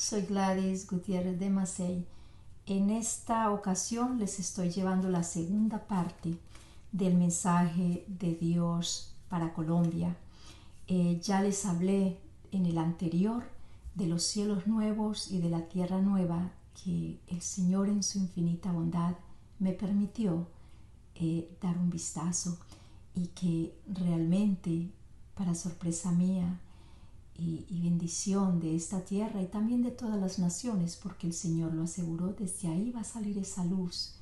soy Gladys Gutiérrez de Macei. En esta ocasión les estoy llevando la segunda parte del mensaje de Dios para Colombia. Ya les hablé en el anterior de los cielos nuevos y de la tierra nueva que el Señor en su infinita bondad me permitió dar un vistazo, y que realmente, para sorpresa mía y bendición de esta tierra y también de todas las naciones, porque el Señor lo aseguró, desde ahí va a salir esa luz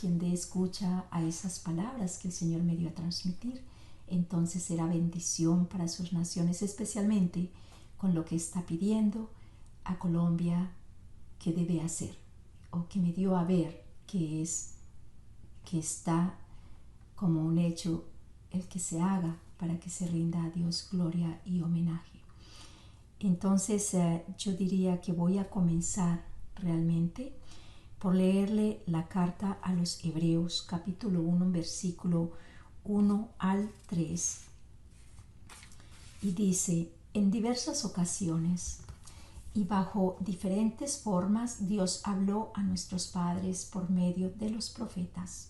quien dé escucha a esas palabras que el Señor me dio a transmitir. Entonces será bendición para sus naciones, especialmente con lo que está pidiendo a Colombia que debe hacer, o que me dio a ver que está como un hecho el que se haga para que se rinda a Dios gloria y homenaje. Entonces yo diría que voy a comenzar realmente por leerle la carta a los Hebreos, capítulo 1, versículo 1 al 3. Y dice: en diversas ocasiones y bajo diferentes formas Dios habló a nuestros padres por medio de los profetas,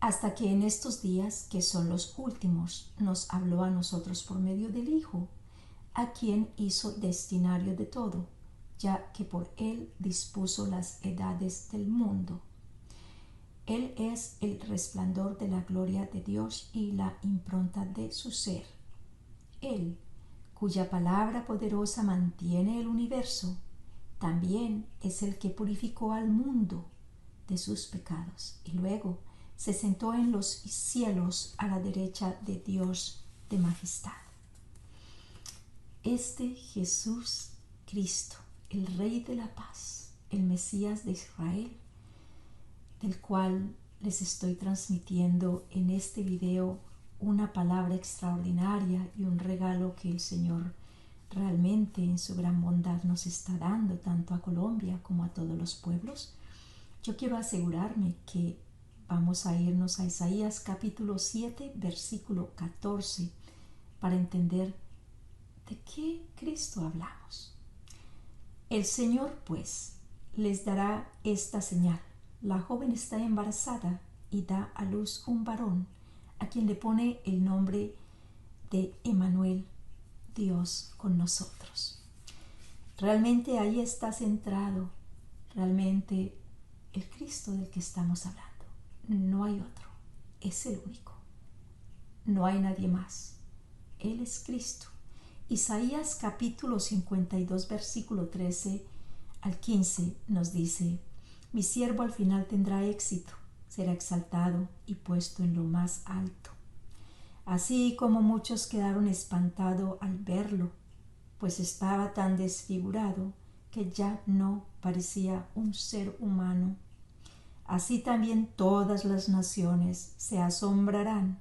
hasta que en estos días, que son los últimos, nos habló a nosotros por medio del Hijo, a quien hizo destinario de todo, ya que por él dispuso las edades del mundo. Él es el resplandor de la gloria de Dios y la impronta de su ser. Él, cuya palabra poderosa mantiene el universo, también es el que purificó al mundo de sus pecados y luego se sentó en los cielos a la derecha de Dios de majestad. Este Jesús Cristo, el Rey de la paz, el Mesías de Israel, del cual les estoy transmitiendo en este video una palabra extraordinaria y un regalo que el Señor realmente en su gran bondad nos está dando tanto a Colombia como a todos los pueblos. Yo quiero asegurarme que vamos a irnos a Isaías capítulo 7, versículo 14, para entender de qué Cristo hablamos. El Señor, pues, les dará esta señal: la joven está embarazada y da a luz un varón, a quien le pone el nombre de Emmanuel, Dios con nosotros. Realmente ahí está centrado realmente el Cristo del que estamos hablando. No hay otro, es el único. No hay nadie más. Él es Cristo. Isaías capítulo 52, versículo 13 al 15 nos dice: mi siervo al final tendrá éxito, será exaltado y puesto en lo más alto. Así como muchos quedaron espantados al verlo, pues estaba tan desfigurado que ya no parecía un ser humano. Así también todas las naciones se asombrarán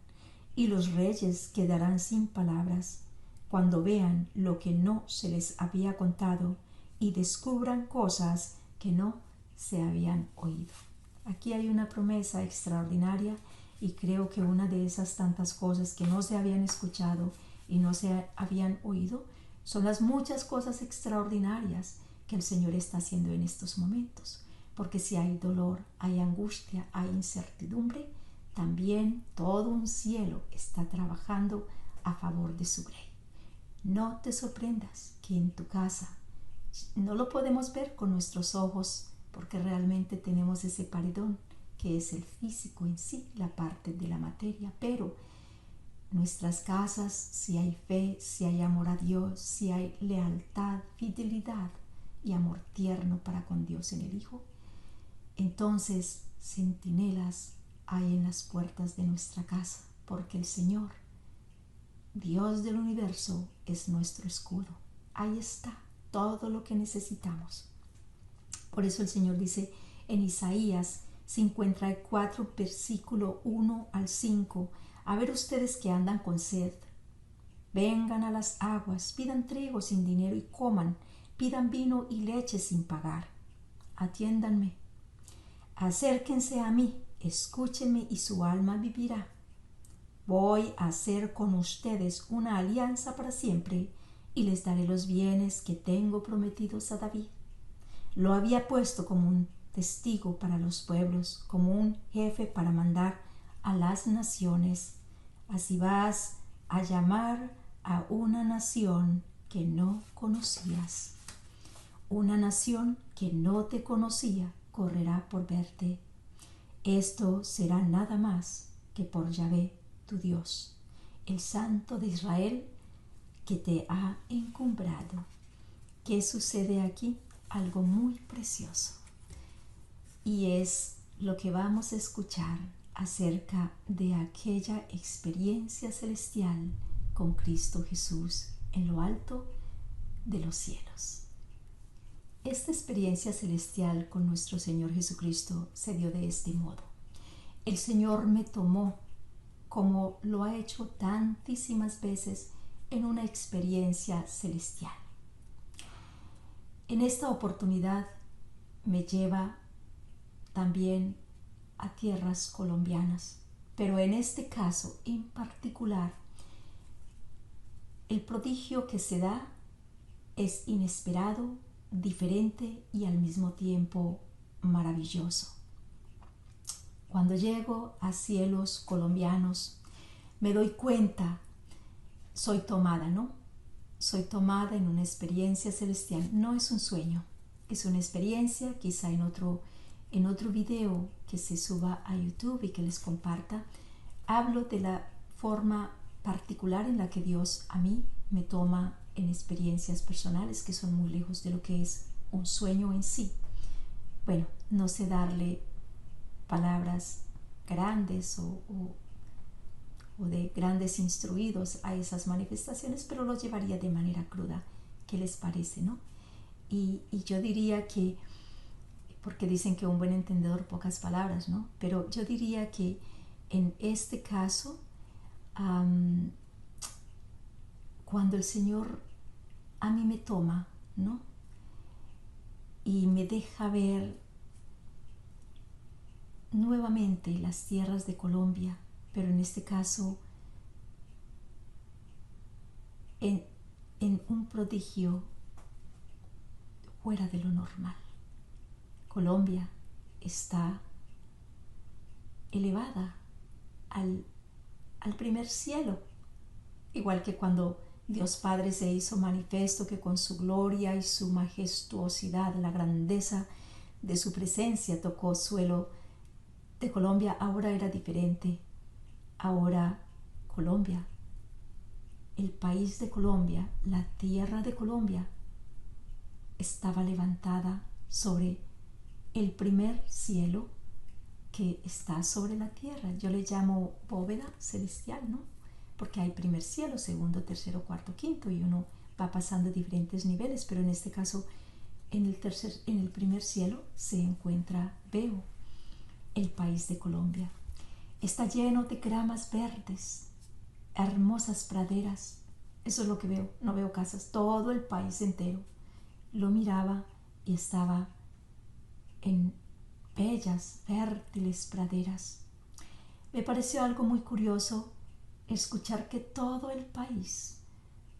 y los reyes quedarán sin palabras cuando vean lo que no se les había contado y descubran cosas que no se habían oído. Aquí hay una promesa extraordinaria, y creo que una de esas tantas cosas que no se habían escuchado y no se habían oído son las muchas cosas extraordinarias que el Señor está haciendo en estos momentos. Porque si hay dolor, hay angustia, hay incertidumbre, también todo un cielo está trabajando a favor de su rey. No te sorprendas que en tu casa no lo podemos ver con nuestros ojos, porque realmente tenemos ese paredón que es el físico en sí, la parte de la materia, pero nuestras casas, si hay fe, si hay amor a Dios, si hay lealtad, fidelidad y amor tierno para con Dios en el Hijo, entonces centinelas hay en las puertas de nuestra casa, porque el Señor, Dios del universo, es nuestro escudo. Ahí está todo lo que necesitamos. Por eso el Señor dice en Isaías 54, versículo 1 al 5: a ver ustedes que andan con sed, vengan a las aguas, pidan trigo sin dinero y coman, pidan vino y leche sin pagar. Atiéndanme, acérquense a mí, escúchenme y su alma vivirá. Voy a hacer con ustedes una alianza para siempre y les daré los bienes que tengo prometidos a David. Lo había puesto como un testigo para los pueblos, como un jefe para mandar a las naciones. Así vas a llamar a una nación que no conocías. Una nación que no te conocía correrá por verte. Esto será nada más que por Yahvé, tu Dios, el Santo de Israel, que te ha encumbrado. ¿Qué sucede aquí? Algo muy precioso. Y es lo que vamos a escuchar acerca de aquella experiencia celestial con Cristo Jesús en lo alto de los cielos. Esta experiencia celestial con nuestro Señor Jesucristo se dio de este modo. El Señor me tomó, como lo ha hecho tantísimas veces, en una experiencia celestial. En esta oportunidad me lleva también a tierras colombianas, pero en este caso en particular, el prodigio que se da es inesperado, diferente y al mismo tiempo maravilloso. Cuando llego a cielos colombianos, me doy cuenta, soy tomada, ¿no? Soy tomada en una experiencia celestial. No es un sueño, es una experiencia. Quizá en otro video que se suba a YouTube y que les comparta, hablo de la forma particular en la que Dios a mí me toma en experiencias personales que son muy lejos de lo que es un sueño en sí. Bueno, no sé darle palabras grandes o de grandes instruidos a esas manifestaciones, pero lo llevaría de manera cruda. ¿Qué les parece, no? Y yo diría que, porque dicen que un buen entendedor pocas palabras, ¿no? Pero yo diría que en este caso, cuando el Señor a mí me toma, ¿no? Y me deja ver nuevamente las tierras de Colombia, pero en este caso en un prodigio fuera de lo normal. Colombia está elevada al primer cielo, igual que cuando Dios Padre se hizo manifiesto, que con su gloria y su majestuosidad, la grandeza de su presencia tocó suelo de Colombia. Ahora era diferente. Ahora Colombia, el país de Colombia, la tierra de Colombia, estaba levantada sobre el primer cielo que está sobre la tierra. Yo le llamo bóveda celestial, ¿no? Porque hay primer cielo, segundo, tercero, cuarto, quinto, y uno va pasando diferentes niveles, pero en este caso, en el primer cielo se encuentra, veo, el país de Colombia. Está lleno de gramas verdes, hermosas praderas. Eso es lo que veo. No veo casas, todo el país entero. Lo miraba y estaba en bellas, fértiles praderas. Me pareció algo muy curioso escuchar que todo el país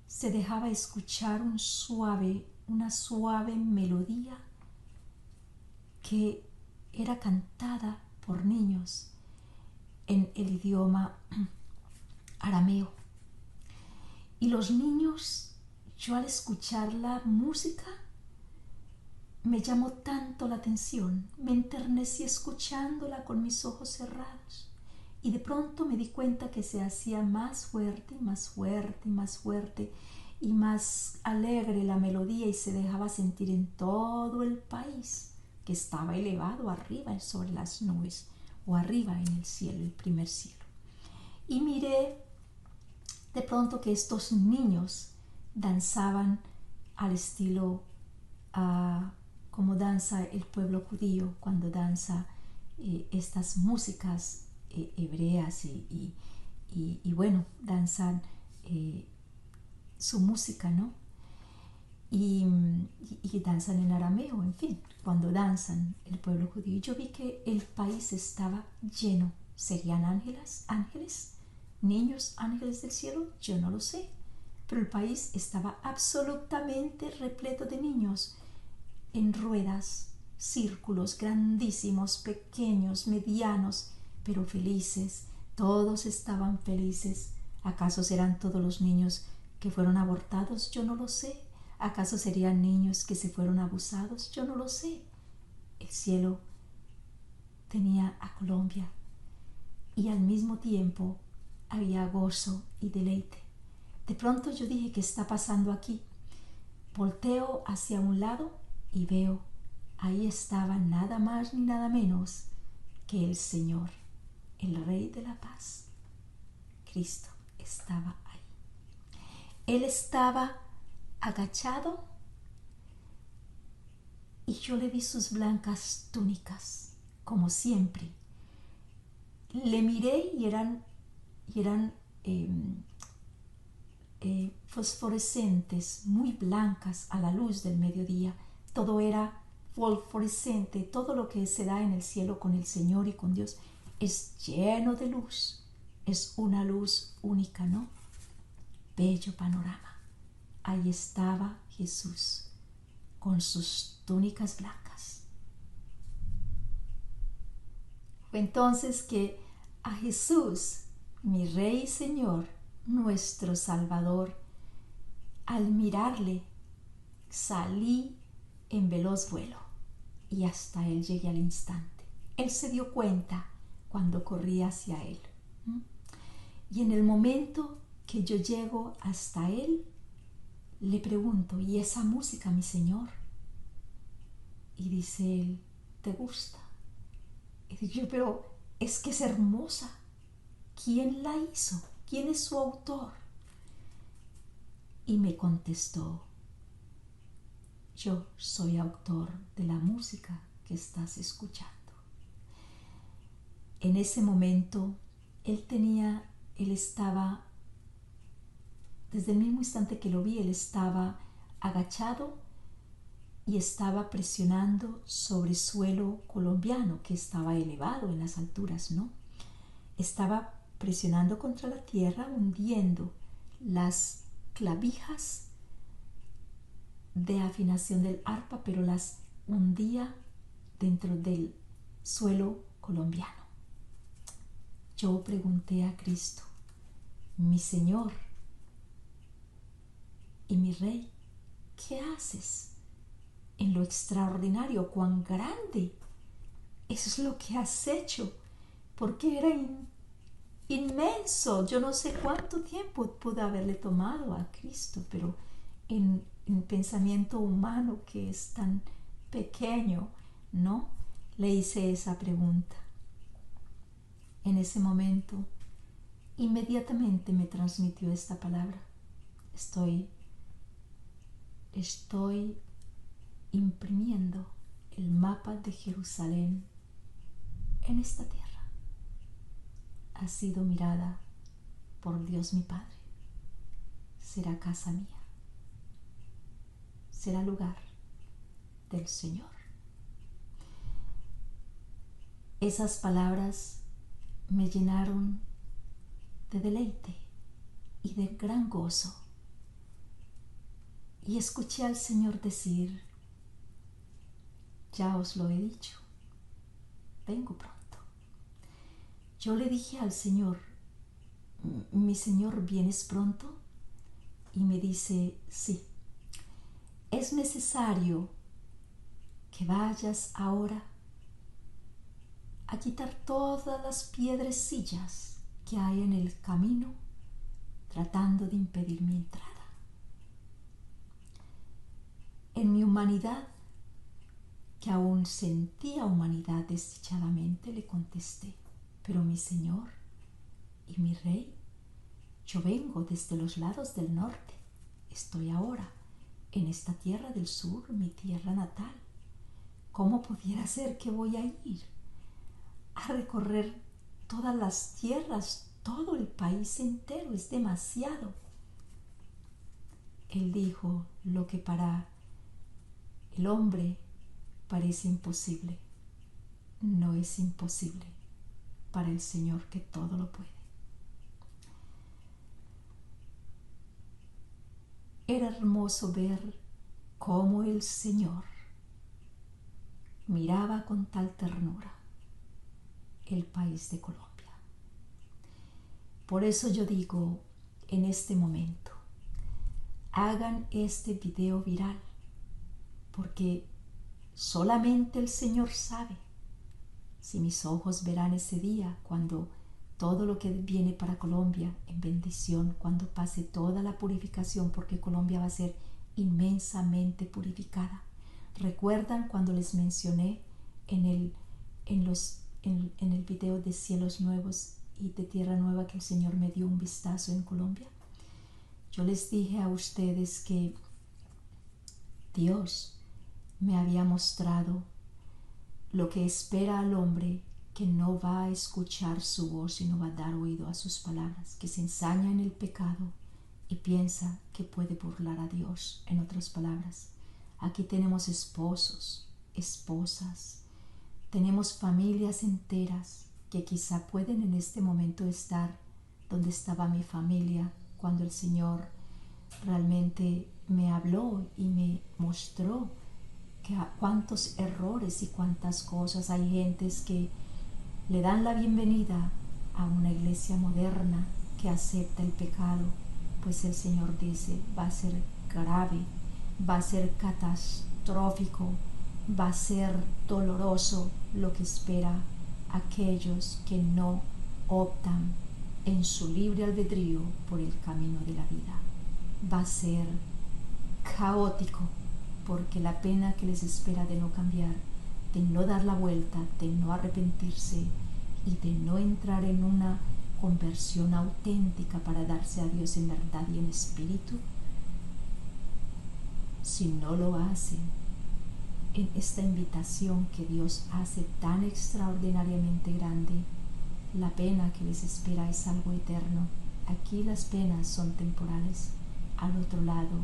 se dejaba escuchar una suave melodía que era cantada por niños en el idioma arameo. Y los niños, yo al escuchar la música, me llamó tanto la atención, me enternecí escuchándola con mis ojos cerrados. Y de pronto me di cuenta que se hacía más fuerte y más fuerte y más fuerte y más alegre la melodía, y se dejaba sentir en todo el país, que estaba elevado arriba sobre las nubes, o arriba en el cielo, el primer cielo. Y miré de pronto que estos niños danzaban al estilo como danza el pueblo judío cuando danza estas músicas hebreas y bueno, danzan su música, ¿no? Y danzan en arameo, en fin, cuando danzan el pueblo judío. Y yo vi que el país estaba lleno. ¿Serían ángeles? ¿Niños ángeles del cielo? Yo no lo sé. pero el país estaba absolutamente repleto de niños en ruedas, círculos grandísimos, pequeños, medianos, pero felices. Todos estaban felices. ¿Acaso serán todos los niños que fueron abortados? Yo no lo sé. ¿Acaso serían niños que se fueron abusados? Yo no lo sé. El cielo tenía a Colombia y al mismo tiempo había gozo y deleite. De pronto yo dije, ¿qué está pasando aquí? Volteo hacia un lado y veo, ahí estaba nada más ni nada menos que el Señor, el Rey de la Paz. Cristo estaba ahí. Él estaba agachado y yo le vi sus blancas túnicas, como siempre. Le miré y eran fosforescentes, muy blancas a la luz del mediodía. Todo era fosforescente. Todo lo que se da en el cielo con el Señor y con Dios es lleno de luz. Es una luz única, ¿no? Bello panorama. Ahí estaba Jesús con sus túnicas blancas. Fue entonces que a Jesús, mi Rey y Señor, nuestro Salvador, al mirarle, salí en veloz vuelo y hasta él llegué al instante. Él se dio cuenta cuando corrí hacia él. Y en el momento que yo llego hasta él, le pregunto, ¿y esa música, mi Señor? Y dice él, ¿te gusta? Y digo yo, pero es que es hermosa. ¿Quién la hizo? ¿Quién es su autor? Y me contestó, yo soy autor de la música que estás escuchando. En ese momento, él estaba, desde el mismo instante que lo vi, él estaba agachado y estaba presionando sobre suelo colombiano que estaba elevado en las alturas, ¿no? Estaba presionando contra la tierra, hundiendo las clavijas de afinación del arpa, pero las hundía dentro del suelo colombiano. Yo pregunté a Cristo, mi Señor y mi Rey, ¿qué haces en lo extraordinario? ¿Cuán grande es lo que has hecho? Porque era inmenso. Yo no sé cuánto tiempo pudo haberle tomado a Cristo, pero en pensamiento humano que es tan pequeño, ¿no? Le hice esa pregunta. En ese momento, inmediatamente me transmitió esta palabra. Estoy imprimiendo el mapa de Jerusalén en esta tierra. Ha sido mirada por Dios mi Padre. Será casa mía. Será lugar del Señor. Esas palabras me llenaron de deleite y de gran gozo. Y escuché al Señor decir, ya os lo he dicho, vengo pronto. Yo le dije al Señor, mi Señor, ¿vienes pronto? Y me dice, sí, es necesario que vayas ahora a quitar todas las piedrecillas que hay en el camino, tratando de impedir mi entrada. En mi humanidad, que aún sentía humanidad desdichadamente, le contesté, pero mi Señor y mi Rey, yo vengo desde los lados del norte. Estoy ahora en esta tierra del sur, mi tierra natal. ¿Cómo pudiera ser que voy a ir a recorrer todas las tierras, todo el país entero? Es demasiado. Él dijo, lo que para el hombre parece imposible, no es imposible para el Señor, que todo lo puede. era hermoso ver cómo el Señor miraba con tal ternura el país de Colombia. Por eso yo digo en este momento, hagan este video viral, porque solamente el Señor sabe si mis ojos verán ese día cuando todo lo que viene para Colombia en bendición, cuando pase toda la purificación, porque Colombia va a ser inmensamente purificada. ¿Recuerdan cuando les mencioné en el video de Cielos Nuevos y de Tierra Nueva que el Señor me dio un vistazo en Colombia? Yo les dije a ustedes que Dios me había mostrado lo que espera al hombre que no va a escuchar su voz y no va a dar oído a sus palabras, que se ensaña en el pecado y piensa que puede burlar a Dios. En otras palabras, aquí tenemos esposos, esposas, tenemos familias enteras que quizá pueden en este momento estar donde estaba mi familia cuando el Señor realmente me habló y me mostró que cuántos errores y cuántas cosas. Hay gentes que le dan la bienvenida a una iglesia moderna que acepta el pecado, pues el Señor dice, va a ser grave, va a ser catastrófico, va a ser doloroso lo que espera a aquellos que no optan en su libre albedrío por el camino de la vida. Va a ser caótico, porque la pena que les espera de no cambiar, de no dar la vuelta, de no arrepentirse y de no entrar en una conversión auténtica para darse a Dios en verdad y en espíritu, si no lo hacen en esta invitación que Dios hace tan extraordinariamente grande, la pena que les espera es algo eterno. Aquí las penas son temporales, al otro lado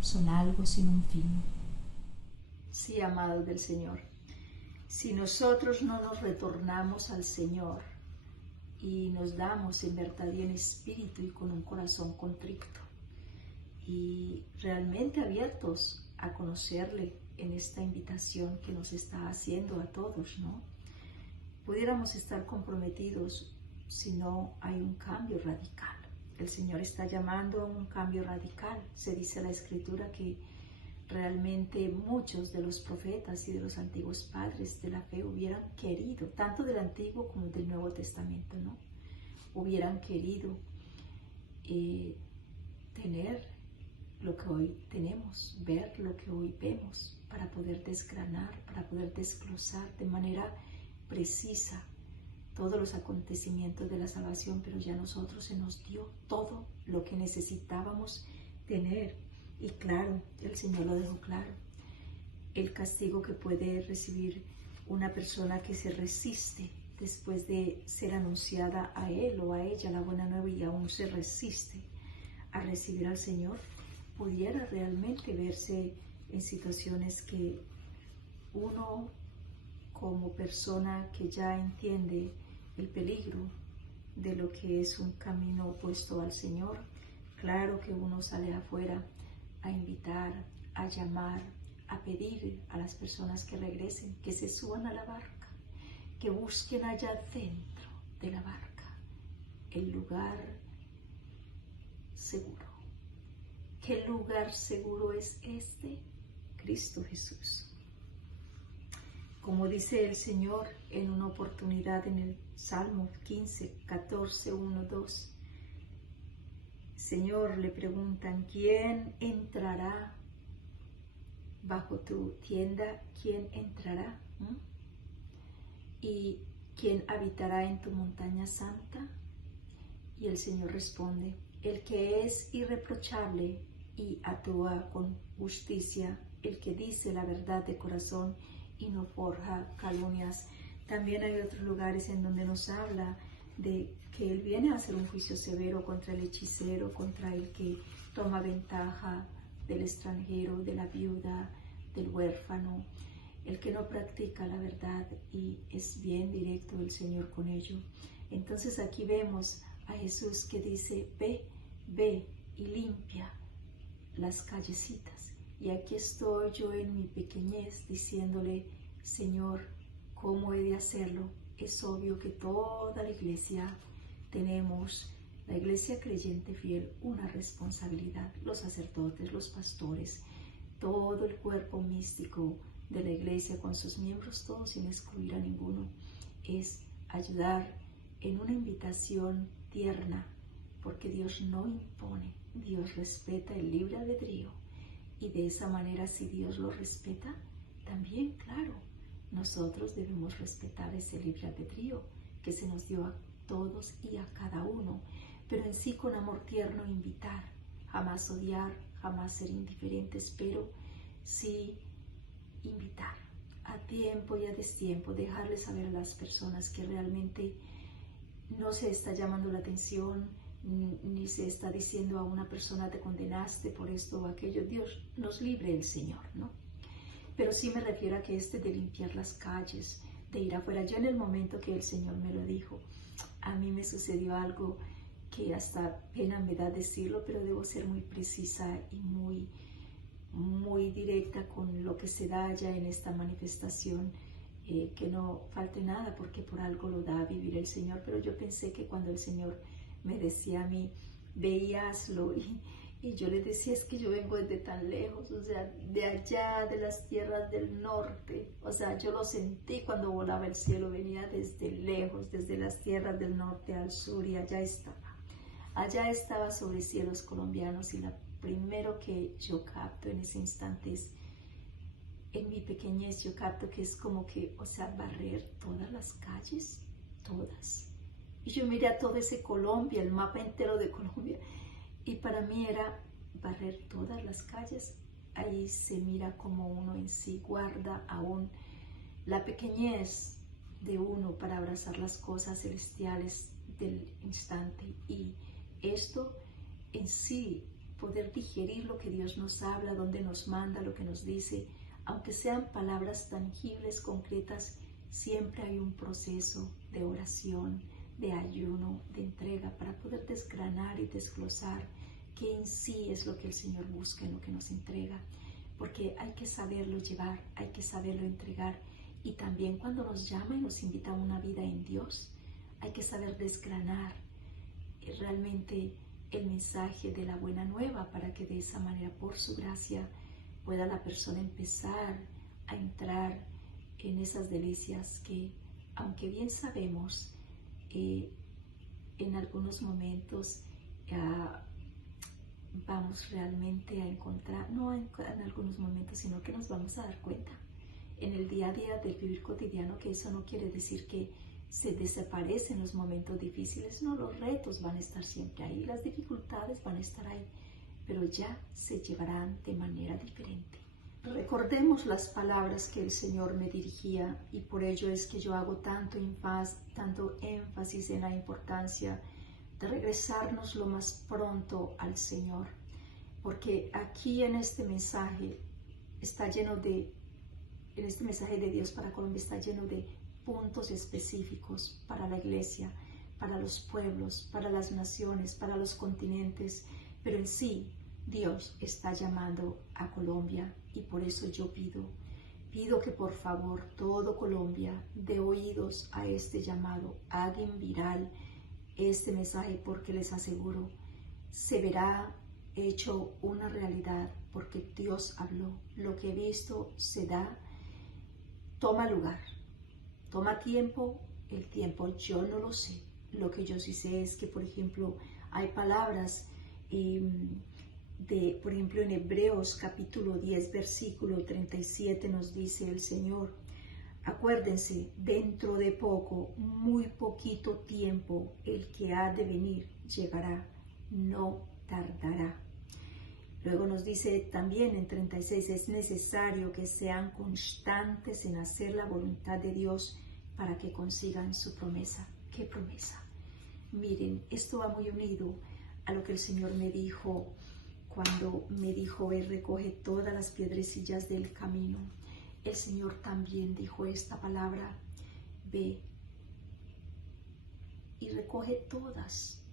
son algo sin un fin. Sí, amados del Señor, si nosotros no nos retornamos al Señor y nos damos en verdad y en espíritu y con un corazón contrito y realmente abiertos a conocerle en esta invitación que nos está haciendo a todos, ¿no? Pudiéramos estar comprometidos si no hay un cambio radical. El Señor está llamando a un cambio radical. Se dice en la Escritura que realmente muchos de los profetas y de los antiguos padres de la fe hubieran querido, tanto del Antiguo como del Nuevo Testamento, ¿no? Hubieran querido tener lo que hoy tenemos, ver lo que hoy vemos, para poder desgranar, para poder desglosar de manera precisa todos los acontecimientos de la salvación, pero ya a nosotros se nos dio todo lo que necesitábamos tener. Y claro, el Señor lo dejó claro, el castigo que puede recibir una persona que se resiste después de ser anunciada a él o a ella la buena nueva y aún se resiste a recibir al Señor, pudiera realmente verse en situaciones que uno como persona que ya entiende el peligro de lo que es un camino opuesto al Señor, claro que uno sale afuera a invitar, a llamar, a pedir a las personas que regresen, que se suban a la barca, que busquen allá dentro de la barca el lugar seguro. ¿Qué lugar seguro es este? Cristo Jesús. Como dice el Señor en una oportunidad en el Salmo 15, 14, 1, 2. Señor, le preguntan, ¿quién entrará bajo tu tienda? ¿Quién entrará? ¿Y quién habitará en tu montaña santa? Y el Señor responde, el que es irreprochable y actúa con justicia, el que dice la verdad de corazón y no forja calumnias. También hay otros lugares en donde nos habla de que Él viene a hacer un juicio severo contra el hechicero, contra el que toma ventaja del extranjero, de la viuda, del huérfano, el que no practica la verdad, y es bien directo el Señor con ello. Entonces aquí vemos a Jesús que dice, ve y limpia las callecitas. Y aquí estoy yo en mi pequeñez diciéndole, Señor, ¿cómo he de hacerlo? Es obvio que toda la iglesia tenemos, la iglesia creyente fiel, una responsabilidad. Los sacerdotes, los pastores, todo el cuerpo místico de la iglesia con sus miembros, todos sin excluir a ninguno, es ayudar en una invitación tierna, porque Dios no impone, Dios respeta el libre albedrío, y de esa manera, si Dios lo respeta, también, claro, nosotros debemos respetar ese libre albedrío que se nos dio a todos y a cada uno, pero en sí con amor tierno invitar, jamás odiar, jamás ser indiferentes, pero sí invitar a tiempo y a destiempo, dejarles saber a las personas que realmente no se está llamando la atención, ni se está diciendo a una persona te condenaste por esto o aquello. Dios nos libre el Señor, ¿no? Pero sí me refiero a que de limpiar las calles, de ir afuera. Yo en el momento que el Señor me lo dijo, a mí me sucedió algo que hasta pena me da decirlo, pero debo ser muy precisa y muy directa con lo que se da allá en esta manifestación, que no falte nada porque por algo lo da a vivir el Señor. Pero yo pensé que cuando el Señor me decía a mí, veíaslo, y yo le decía, es que yo vengo desde tan lejos, o sea, de allá, de las tierras del norte, o sea, yo lo sentí cuando volaba el cielo, venía desde lejos, desde las tierras del norte al sur, y allá estaba sobre cielos colombianos. Y lo primero que yo capto en ese instante es, en mi pequeñez yo capto que es como que, o sea, barrer todas las calles, todas. Y yo miré a todo ese Colombia, el mapa entero de Colombia, y para mí era barrer todas las calles. Ahí se mira como uno en sí guarda aún la pequeñez de uno para abrazar las cosas celestiales del instante. Y esto en sí, poder digerir lo que Dios nos habla, donde nos manda, lo que nos dice, aunque sean palabras tangibles, concretas, siempre hay un proceso de oración, de ayuno, de entrega, para poder desgranar y desglosar qué en sí es lo que el Señor busca en lo que nos entrega, porque hay que saberlo llevar, hay que saberlo entregar. Y también cuando nos llama y nos invita a una vida en Dios, hay que saber desgranar realmente el mensaje de la buena nueva, para que de esa manera, por su gracia, pueda la persona empezar a entrar en esas delicias que, aunque bien sabemos, en algunos momentos vamos realmente a encontrar, no en algunos momentos, sino que nos vamos a dar cuenta en el día a día del vivir cotidiano, que eso no quiere decir que se desaparecen los momentos difíciles. No, los retos van a estar siempre ahí, las dificultades van a estar ahí, pero ya se llevarán de manera diferente. Recordemos las palabras que el Señor me dirigía, y por ello es que yo hago tanto énfasis en la importancia de regresarnos lo más pronto al Señor, porque aquí en este mensaje de Dios para Colombia está lleno de puntos específicos para la iglesia, para los pueblos, para las naciones, para los continentes, pero en sí Dios está llamando a Colombia, y por eso yo pido que por favor todo Colombia dé oídos a este llamado, hagan viral este mensaje, porque les aseguro, se verá hecho una realidad, porque Dios habló. Lo que he visto se da, toma lugar, toma tiempo. El tiempo yo no lo sé. Lo que yo sí sé es que, por ejemplo, hay palabras por ejemplo, en Hebreos capítulo 10, versículo 37 nos dice el Señor: acuérdense, dentro de poco, muy poquito tiempo, el que ha de venir llegará, no tardará. Luego nos dice también en 36, es necesario que sean constantes en hacer la voluntad de Dios para que consigan su promesa. ¿Qué promesa? Miren, esto va muy unido a lo que el Señor me dijo cuando me dijo, recoge todas las piedrecillas del camino. El Señor también dijo esta palabra: ve y recoge todas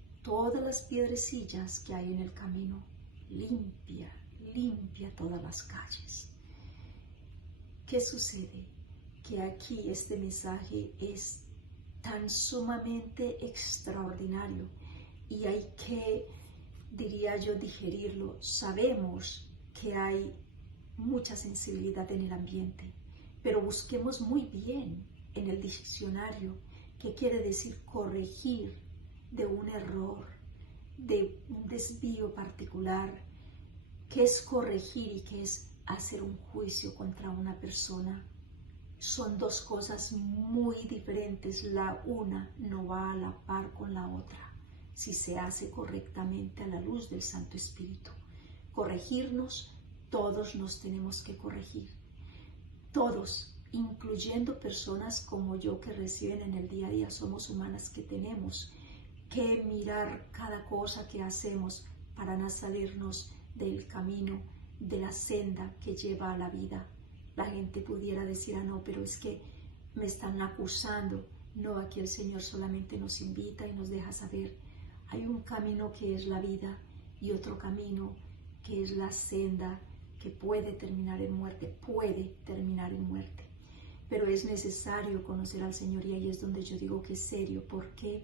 las piedrecillas que hay en el camino, limpia todas las calles. ¿Qué sucede? Que aquí este mensaje es tan sumamente extraordinario y hay que, diría yo, digerirlo. Sabemos que hay mucha sensibilidad en el ambiente, pero busquemos muy bien en el diccionario qué quiere decir corregir de un error, de un desvío particular, qué es corregir y qué es hacer un juicio contra una persona. Son dos cosas muy diferentes, la una no va a la par con la otra, si se hace correctamente a la luz del Santo Espíritu. Corregirnos, todos nos tenemos que corregir, todos, incluyendo personas como yo que reciben en el día a día, somos humanas que tenemos que mirar cada cosa que hacemos para no salirnos del camino, de la senda que lleva a la vida. La gente pudiera decir, no, pero es que me están acusando. No, aquí el Señor solamente nos invita y nos deja saber, hay un camino que es la vida y otro camino que es la senda que puede terminar en muerte, pero es necesario conocer al Señor y ahí es donde yo digo que es serio. ¿Por qué?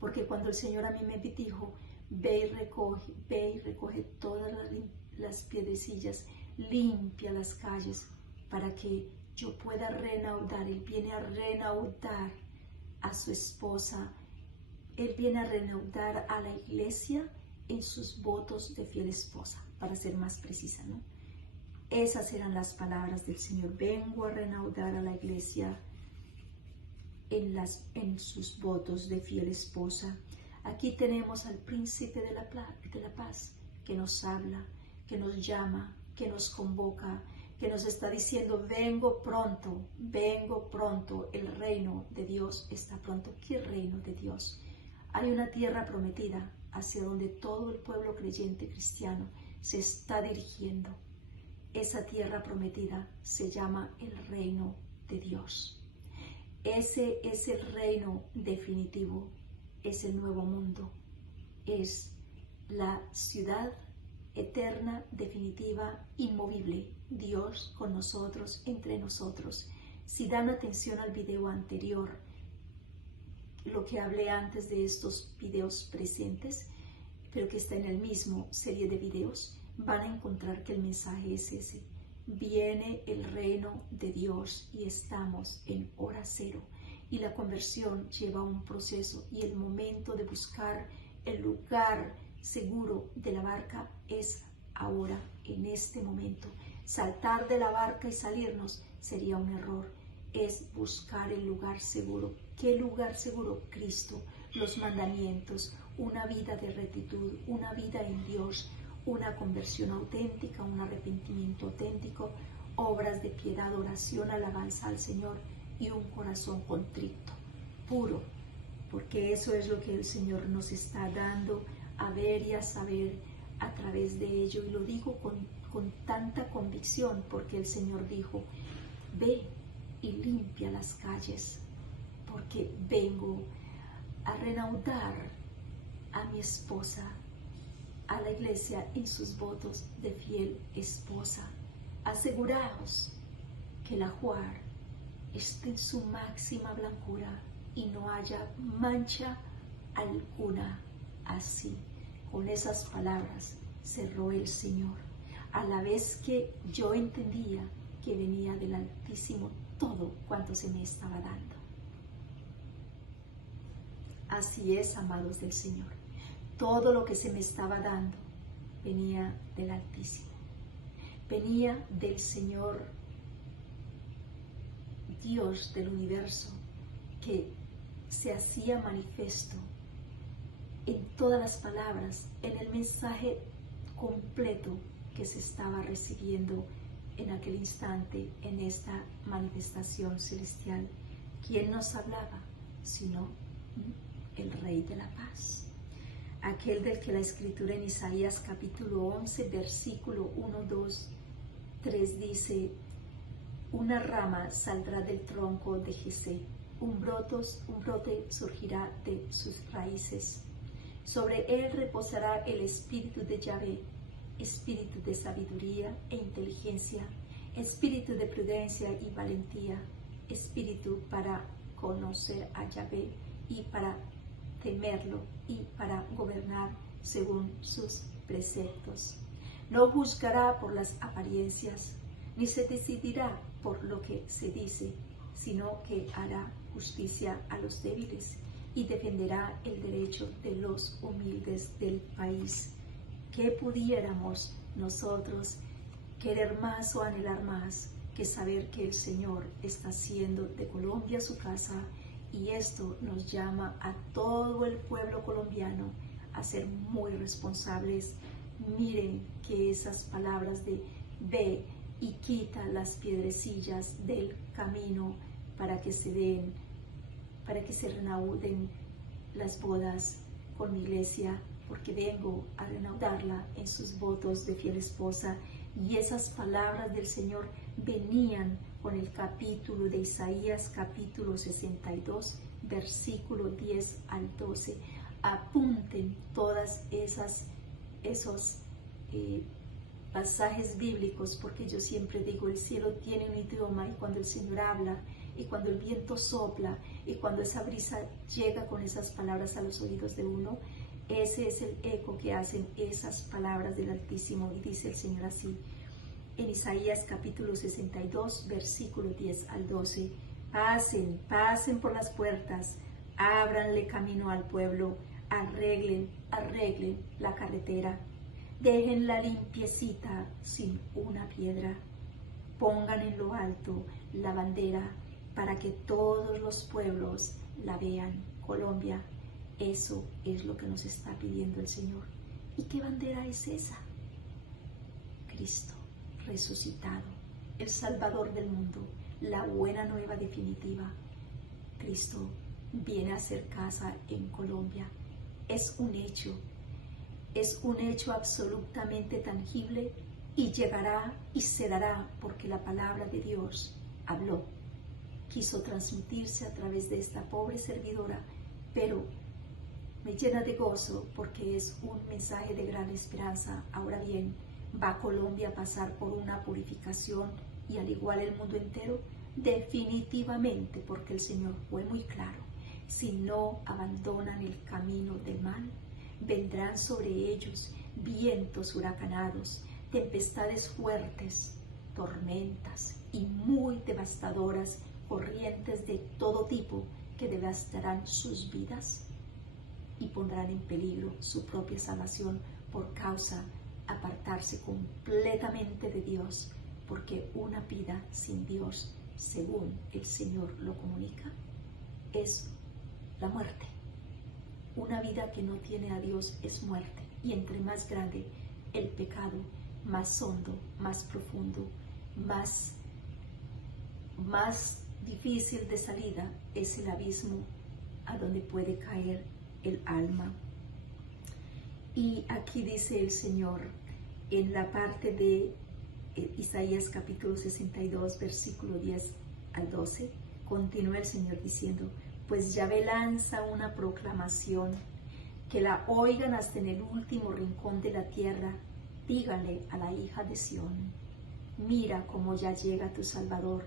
Porque cuando el Señor a mí me dijo, ve y recoge todas las piedrecillas, limpia las calles para que yo pueda reanudar. Él viene a reanudar a su esposa, Él viene a reanudar a la iglesia en sus votos de fiel esposa, para ser más precisa, ¿no? Esas eran las palabras del Señor. Vengo a reanudar a la iglesia en sus votos de fiel esposa. Aquí tenemos al príncipe de la paz que nos habla, que nos llama, que nos convoca, que nos está diciendo, vengo pronto, el reino de Dios está pronto. ¿Qué reino de Dios? Hay una tierra prometida hacia donde todo el pueblo creyente cristiano se está dirigiendo. Esa tierra prometida se llama el reino de Dios. Ese es el reino definitivo, es el nuevo mundo, es la ciudad eterna, definitiva, inmovible, Dios con nosotros, entre nosotros. Si dan atención al video anterior, lo que hablé antes de estos videos presentes, pero que está en el mismo serie de videos, van a encontrar que el mensaje es ese. Viene el reino de Dios y estamos en hora cero. Y la conversión lleva un proceso y el momento de buscar el lugar seguro de la barca es ahora, en este momento. Saltar de la barca y salirnos sería un error. Es buscar el lugar seguro. ¿Qué lugar seguro? Cristo, los mandamientos, una vida de rectitud, una vida en Dios, una conversión auténtica, un arrepentimiento auténtico, obras de piedad, oración, alabanza al Señor y un corazón contrito, puro, porque eso es lo que el Señor nos está dando a ver y a saber a través de ello. Y lo digo con tanta convicción porque el Señor dijo, ve y limpia las calles, porque vengo a reanudar a mi esposa, a la iglesia en sus votos de fiel esposa. Aseguraos que el ajuar esté en su máxima blancura y no haya mancha alguna. Así, con esas palabras cerró el Señor, a la vez que yo entendía que venía del Altísimo todo cuanto se me estaba dando. Así es, amados del Señor. Todo lo que se me estaba dando venía del Altísimo. Venía del Señor, Dios del universo, que se hacía manifiesto en todas las palabras, en el mensaje completo que se estaba recibiendo en aquel instante, en esta manifestación celestial. ¿Quién nos hablaba? Sino el Rey de la Paz. Aquel del que la Escritura en Isaías capítulo 11, versículo 1, 2, 3 dice, una rama saldrá del tronco de Jesé, un brote surgirá de sus raíces. Sobre él reposará el espíritu de Yahvé, espíritu de sabiduría e inteligencia, espíritu de prudencia y valentía, espíritu para conocer a Yahvé y para temerlo y para gobernar según sus preceptos. No juzgará por las apariencias, ni se decidirá por lo que se dice, sino que hará justicia a los débiles y defenderá el derecho de los humildes del país. ¿Qué pudiéramos nosotros querer más o anhelar más que saber que el Señor está haciendo de Colombia su casa? Y esto nos llama a todo el pueblo colombiano a ser muy responsables. Miren que esas palabras de ve y quita las piedrecillas del camino para que se reanuden las bodas con mi iglesia, porque vengo a reanudarla en sus votos de fiel esposa. Y esas palabras del Señor venían con el capítulo de Isaías, capítulo 62, versículo 10 al 12. Apunten todas esos pasajes bíblicos, porque yo siempre digo, el cielo tiene un idioma, y cuando el Señor habla, y cuando el viento sopla, y cuando esa brisa llega con esas palabras a los oídos de uno, ese es el eco que hacen esas palabras del Altísimo. Y dice el Señor así, en Isaías capítulo 62, versículo 10 al 12, pasen por las puertas, ábranle camino al pueblo, arreglen la carretera, déjenla limpiecita sin una piedra, pongan en lo alto la bandera para que todos los pueblos la vean. Colombia, eso es lo que nos está pidiendo el Señor. ¿Y qué bandera es esa? Cristo resucitado, el Salvador del mundo, la buena nueva definitiva. Cristo viene a hacer casa en Colombia. Es un hecho absolutamente tangible, y llegará y se dará porque la palabra de Dios habló. Quiso transmitirse a través de esta pobre servidora, pero me llena de gozo porque es un mensaje de gran esperanza. Ahora bien, ¿va Colombia a pasar por una purificación y al igual el mundo entero? Definitivamente, porque el Señor fue muy claro. Si no abandonan el camino del mal, vendrán sobre ellos vientos huracanados, tempestades fuertes, tormentas y muy devastadoras, corrientes de todo tipo que devastarán sus vidas y pondrán en peligro su propia salvación por causa apartarse completamente de Dios, porque una vida sin Dios, según el Señor lo comunica, es la muerte. Una vida que no tiene a Dios es muerte, y entre más grande el pecado, más hondo, más profundo, más difícil de salida es el abismo a donde puede caer el alma. Y aquí dice el Señor en la parte de Isaías capítulo 62, versículo 10 al 12, continúa el Señor diciendo, pues Yahvé lanza una proclamación, que la oigan hasta en el último rincón de la tierra. Díganle a la hija de Sión, mira cómo ya llega tu Salvador,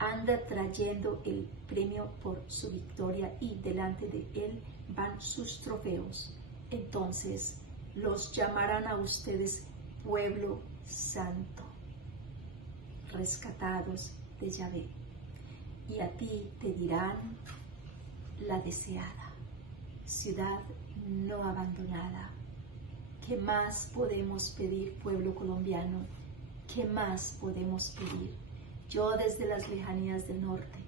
anda trayendo el premio por su victoria, y delante de él van sus trofeos. Entonces los llamarán a ustedes pueblo santo, rescatados de Yahvé, y a ti te dirán la deseada, ciudad no abandonada. ¿Qué más podemos pedir, pueblo colombiano? ¿Qué más podemos pedir? Yo desde las lejanías del norte,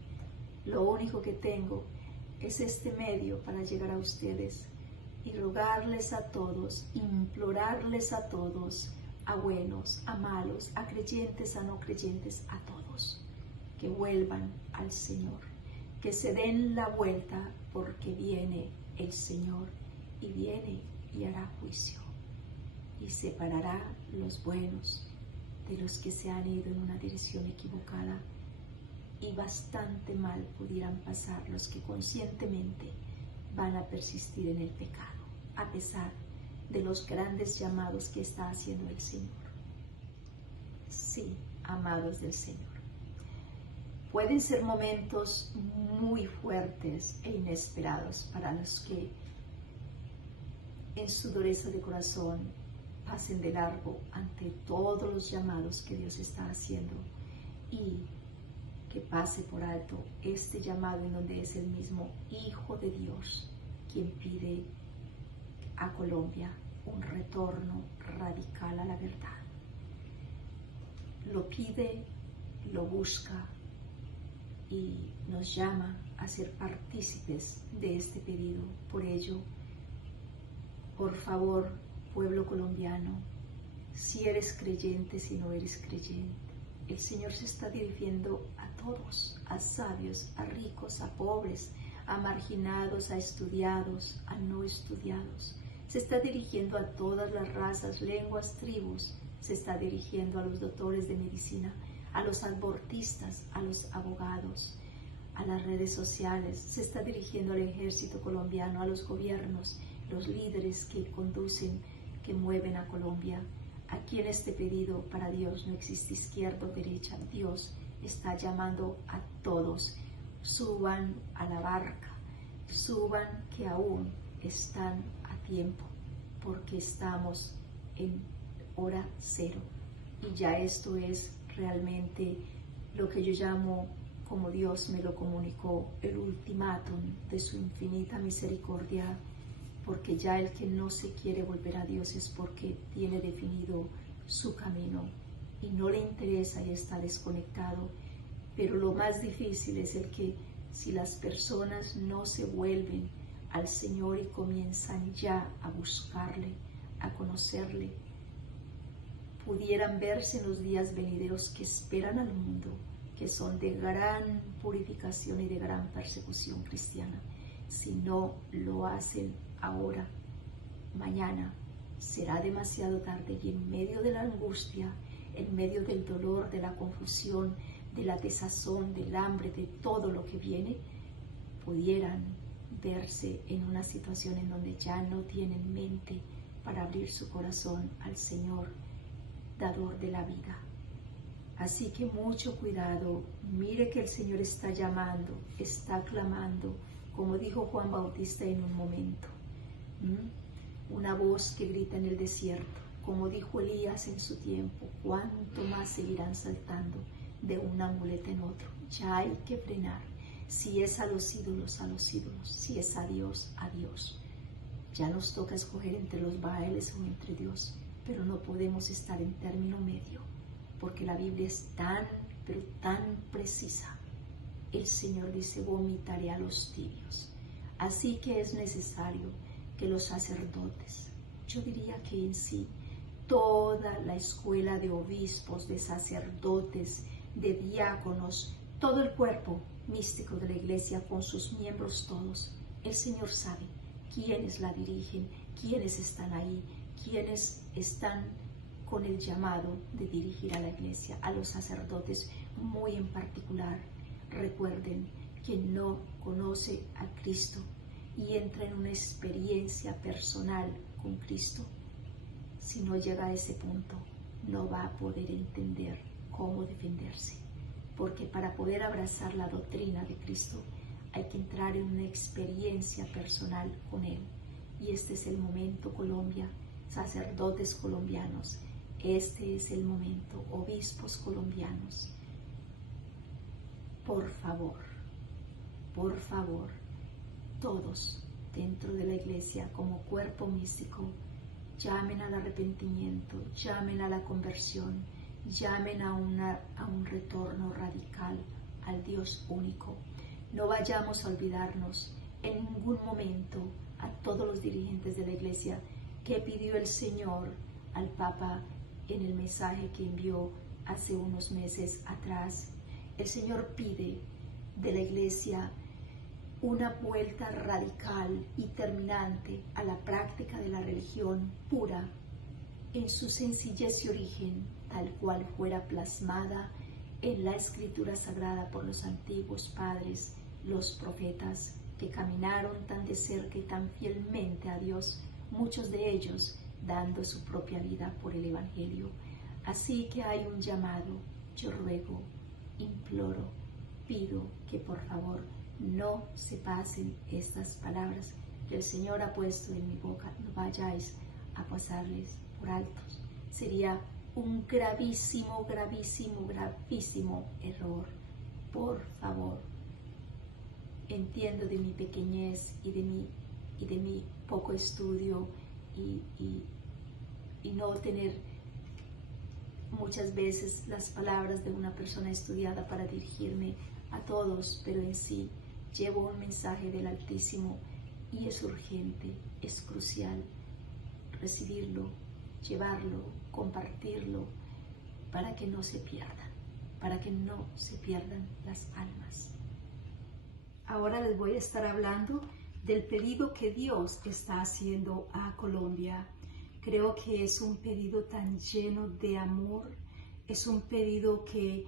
lo único que tengo es este medio para llegar a ustedes y rogarles a todos, implorarles a todos, a buenos, a malos, a creyentes, a no creyentes, a todos, que vuelvan al Señor, que se den la vuelta, porque viene el Señor, y viene y hará juicio, y separará los buenos de los que se han ido en una dirección equivocada, y bastante mal pudieran pasar los que conscientemente van a persistir en el pecado, a pesar de los grandes llamados que está haciendo el Señor. Sí, amados del Señor. Pueden ser momentos muy fuertes e inesperados para los que en su dureza de corazón pasen de largo ante todos los llamados que Dios está haciendo y que pase por alto este llamado en donde es el mismo Hijo de Dios quien pide a Colombia un retorno radical a la verdad. Lo pide, lo busca y nos llama a ser partícipes de este pedido. Por ello, por favor, pueblo colombiano, si eres creyente, si no eres creyente, el Señor se está dirigiendo a todos, a sabios, a ricos, a pobres, a marginados, a estudiados, a no estudiados. Se está dirigiendo a todas las razas, lenguas, tribus. Se está dirigiendo a los doctores de medicina, a los abortistas, a los abogados, a las redes sociales. Se está dirigiendo al ejército colombiano, a los gobiernos, los líderes que conducen, que mueven a Colombia. Aquí en este pedido para Dios no existe izquierda o derecha. Dios está llamando a todos. Suban a la barca, suban que aún están a tiempo, porque estamos en hora cero. Y ya esto es realmente lo que yo llamo, como Dios me lo comunicó, el ultimátum de su infinita misericordia, porque ya el que no se quiere volver a Dios es porque tiene definido su camino y no le interesa y está desconectado. Pero lo más difícil es el que si las personas no se vuelven al Señor y comienzan ya a buscarle, a conocerle, pudieran verse en los días venideros que esperan al mundo, que son de gran purificación y de gran persecución cristiana. Si no lo hacen ahora, mañana será demasiado tarde y en medio de la angustia, en medio del dolor, de la confusión, de la desazón, del hambre, de todo lo que viene, pudieran verse en una situación en donde ya no tienen mente para abrir su corazón al Señor, dador de la vida. Así que mucho cuidado, mire que el Señor está llamando, está clamando, como dijo Juan Bautista en un momento. Una voz que grita en el desierto, como dijo Elías en su tiempo, ¿cuánto más seguirán saltando de una muleta en otro? Ya hay que frenar. Si es a los ídolos, a los ídolos. Si es a Dios, a Dios. Ya nos toca escoger entre los Baales o entre Dios, pero no podemos estar en término medio, porque la Biblia es tan, pero tan precisa. El Señor dice, vomitaré a los tibios. Así que es necesario que los sacerdotes, yo diría que en sí, toda la escuela de obispos, de sacerdotes, de diáconos, todo el cuerpo místico de la iglesia con sus miembros todos, el Señor sabe quiénes la dirigen, quiénes están ahí, quiénes están con el llamado de dirigir a la iglesia, a los sacerdotes muy en particular. Recuerden, quien no conoce a Cristo y entra en una experiencia personal con Cristo, si no llega a ese punto, no va a poder entender cómo defenderse, porque para poder abrazar la doctrina de Cristo hay que entrar en una experiencia personal con Él. Y este es el momento, Colombia, sacerdotes colombianos, este es el momento, obispos colombianos. Por favor, todos dentro de la iglesia como cuerpo místico, llamen al arrepentimiento, llamen a la conversión, llamen a un retorno radical al Dios único. No vayamos a olvidarnos en ningún momento a todos los dirigentes de la iglesia que pidió el Señor al Papa en el mensaje que envió hace unos meses atrás. El Señor pide de la iglesia una vuelta radical y terminante a la práctica de la religión pura en su sencillez y origen, tal cual fuera plasmada en la Escritura Sagrada por los antiguos padres, los profetas, que caminaron tan de cerca y tan fielmente a Dios, muchos de ellos dando su propia vida por el Evangelio. Así que hay un llamado. Yo ruego, imploro, pido que por favor no se pasen estas palabras que el Señor ha puesto en mi boca, no vayáis a pasarles por altos. Sería un gravísimo, gravísimo, gravísimo error. Por favor, entiendo de mi pequeñez y de mi poco estudio y no tener muchas veces las palabras de una persona estudiada para dirigirme a todos, pero en sí llevo un mensaje del Altísimo y es urgente, es crucial recibirlo, llevarlo, compartirlo para que no se pierdan, para que no se pierdan las almas. Ahora les voy a estar hablando del pedido que Dios está haciendo a Colombia. Creo que es un pedido tan lleno de amor, es un pedido que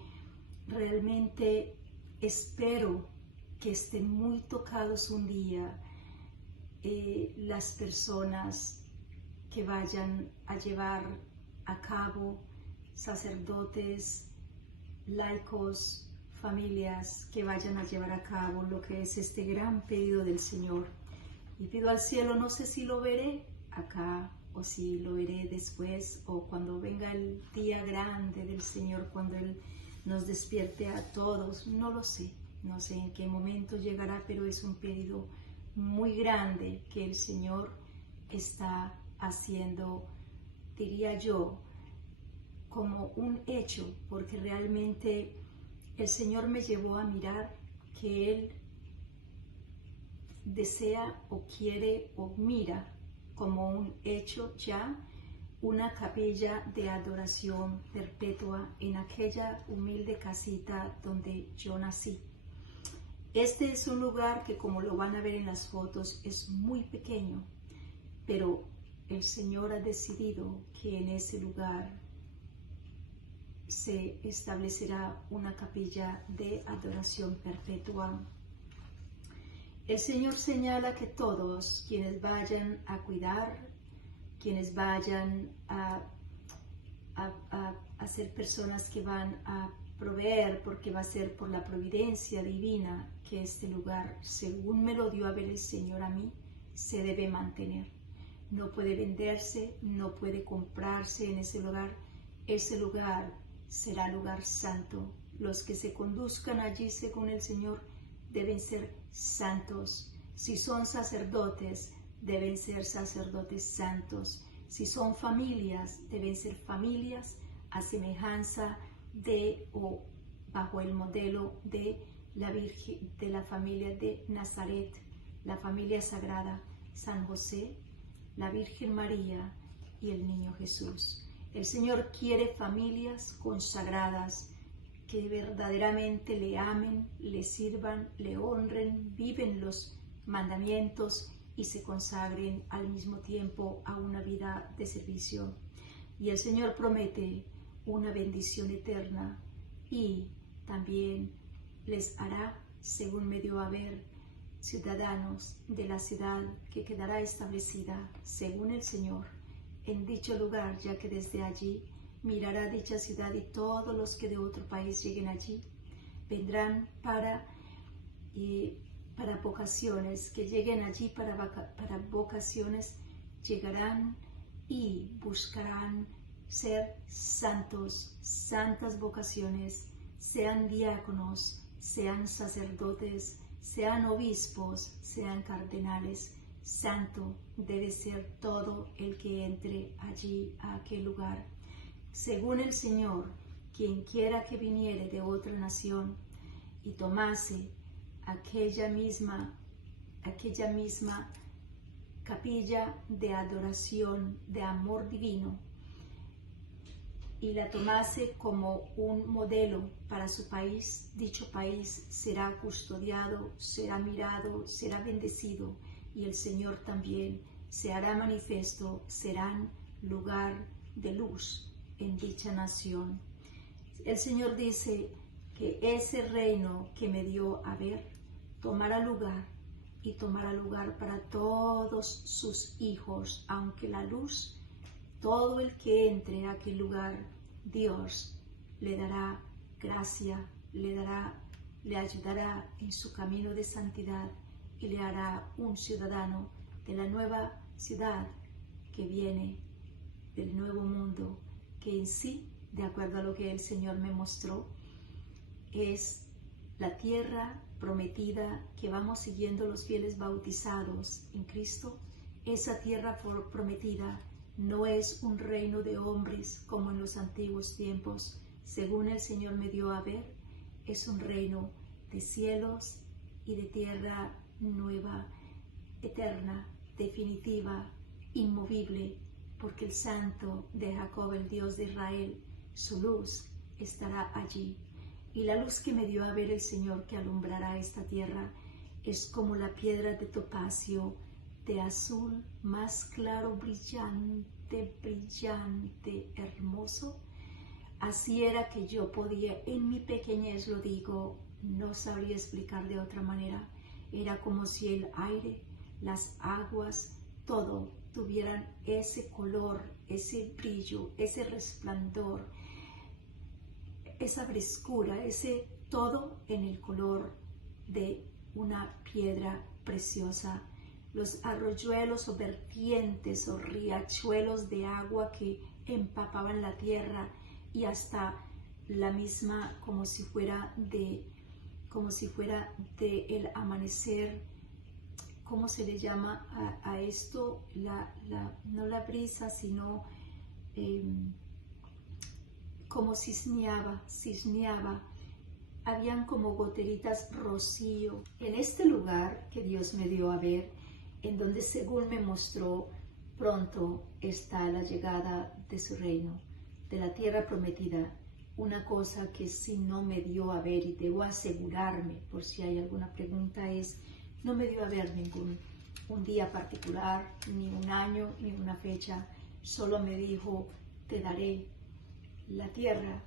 realmente espero que estén muy tocados un día las personas que vayan a llevar a cabo, sacerdotes, laicos, familias que vayan a llevar a cabo lo que es este gran pedido del Señor. Y pido al cielo, no sé si lo veré acá o si lo veré después o cuando venga el día grande del Señor, cuando Él nos despierte a todos, no lo sé, no sé en qué momento llegará, pero es un pedido muy grande que el Señor está haciendo, diría yo, como un hecho, porque realmente el Señor me llevó a mirar que Él desea o quiere o mira como un hecho ya una capilla de adoración perpetua en aquella humilde casita donde yo nací. Este es un lugar que, como lo van a ver en las fotos, es muy pequeño, pero el Señor ha decidido que en ese lugar se establecerá una capilla de adoración perpetua. El Señor señala que todos quienes vayan a cuidar, quienes vayan a ser personas que van a proveer, porque va a ser por la providencia divina que este lugar, según me lo dio a ver el Señor a mí, se debe mantener. No puede venderse, no puede comprarse en ese lugar. Ese lugar será lugar santo. Los que se conduzcan allí según el Señor deben ser santos. Si son sacerdotes, deben ser sacerdotes santos. Si son familias, deben ser familias a semejanza de o bajo el modelo de la Virgen, de la familia de Nazaret, la familia sagrada, San José, la Virgen María y el Niño Jesús. El Señor quiere familias consagradas que verdaderamente le amen, le sirvan, le honren, viven los mandamientos y se consagren al mismo tiempo a una vida de servicio. Y el Señor promete una bendición eterna y también les hará, según me dio a ver, ciudadanos de la ciudad que quedará establecida, según el Señor, en dicho lugar, ya que desde allí mirará dicha ciudad y todos los que de otro país lleguen allí vendrán para vocaciones, que lleguen allí para vocaciones, llegarán y buscarán ser santos, santas vocaciones, sean diáconos, sean sacerdotes, sean obispos, sean cardenales. Santo debe ser todo el que entre allí a aquel lugar. Según el Señor, quien quiera que viniere de otra nación y tomase aquella misma capilla de adoración, de amor divino, y la tomase como un modelo para su país, dicho país será custodiado, será mirado, será bendecido, y el Señor también se hará manifiesto, serán lugar de luz en dicha nación. El Señor dice que ese reino que me dio a ver tomará lugar y tomará lugar para todos sus hijos, aunque la luz, todo el que entre a aquel lugar, Dios le dará gracia, le ayudará en su camino de santidad y le hará un ciudadano de la nueva ciudad que viene, del nuevo mundo, que en sí, de acuerdo a lo que el Señor me mostró, es la tierra prometida que vamos siguiendo los fieles bautizados en Cristo. Esa tierra prometida no es un reino de hombres como en los antiguos tiempos, según el Señor me dio a ver, es un reino de cielos y de tierra nueva, eterna, definitiva, inmovible, porque el Santo de Jacob, el Dios de Israel, su luz estará allí. Y la luz que me dio a ver el Señor que alumbrará esta tierra es como la piedra de topacio, de azul más claro, brillante, brillante, hermoso. Así era que yo podía, en mi pequeñez lo digo, no sabría explicar de otra manera. Era como si el aire, las aguas, todo tuvieran ese color, ese brillo, ese resplandor, esa frescura, ese todo en el color de una piedra preciosa. Los arroyuelos o vertientes o riachuelos de agua que empapaban la tierra y hasta la misma como si fuera de el amanecer. ¿Cómo se le llama a esto? No la brisa, sino como cisneaba, habían como goteritas rocío. En este lugar que Dios me dio a ver, en donde según me mostró, pronto está la llegada de su reino, de la tierra prometida. Una cosa que sí no me dio a ver y debo asegurarme, por si hay alguna pregunta, es, no me dio a ver un día particular, ni un año, ni una fecha, solo me dijo, te daré la tierra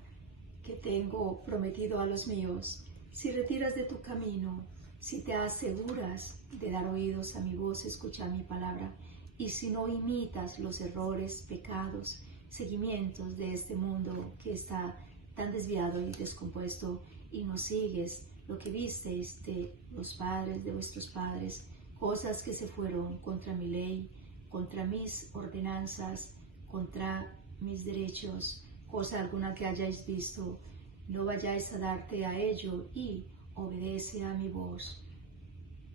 que tengo prometido a los míos, si retiras de tu camino, si te aseguras de dar oídos a mi voz, escuchar mi palabra, y si no imitas los errores, pecados, seguimientos de este mundo que está tan desviado y descompuesto, y no sigues lo que visteis de los padres, de vuestros padres, cosas que se fueron contra mi ley, contra mis ordenanzas, contra mis derechos, cosa alguna que hayáis visto, no vayáis a darte a ello y obedece a mi voz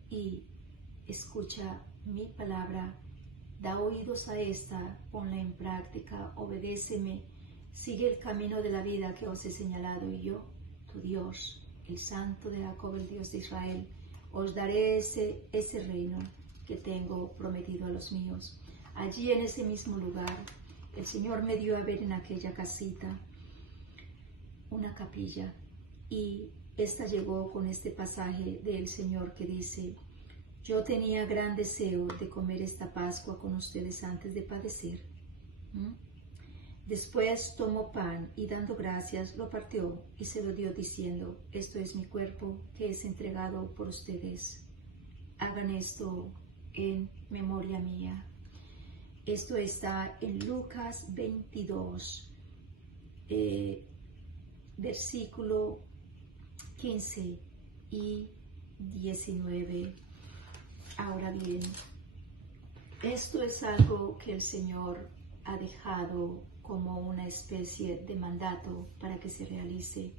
y escucha mi palabra, da oídos a esta, ponla en práctica, obedéceme, sigue el camino de la vida que os he señalado y yo, tu Dios, el Santo de Jacob, el Dios de Israel, os daré ese reino que tengo prometido a los míos. Allí en ese mismo lugar, el Señor me dio a ver en aquella casita una capilla y esta llegó con este pasaje del Señor que dice, yo tenía gran deseo de comer esta Pascua con ustedes antes de padecer. Después tomó pan y dando gracias lo partió y se lo dio diciendo, esto es mi cuerpo que es entregado por ustedes. Hagan esto en memoria mía. Esto está en Lucas 22, versículo 15 y 19. Ahora bien, esto es algo que el Señor ha dejado como una especie de mandato para que se realice.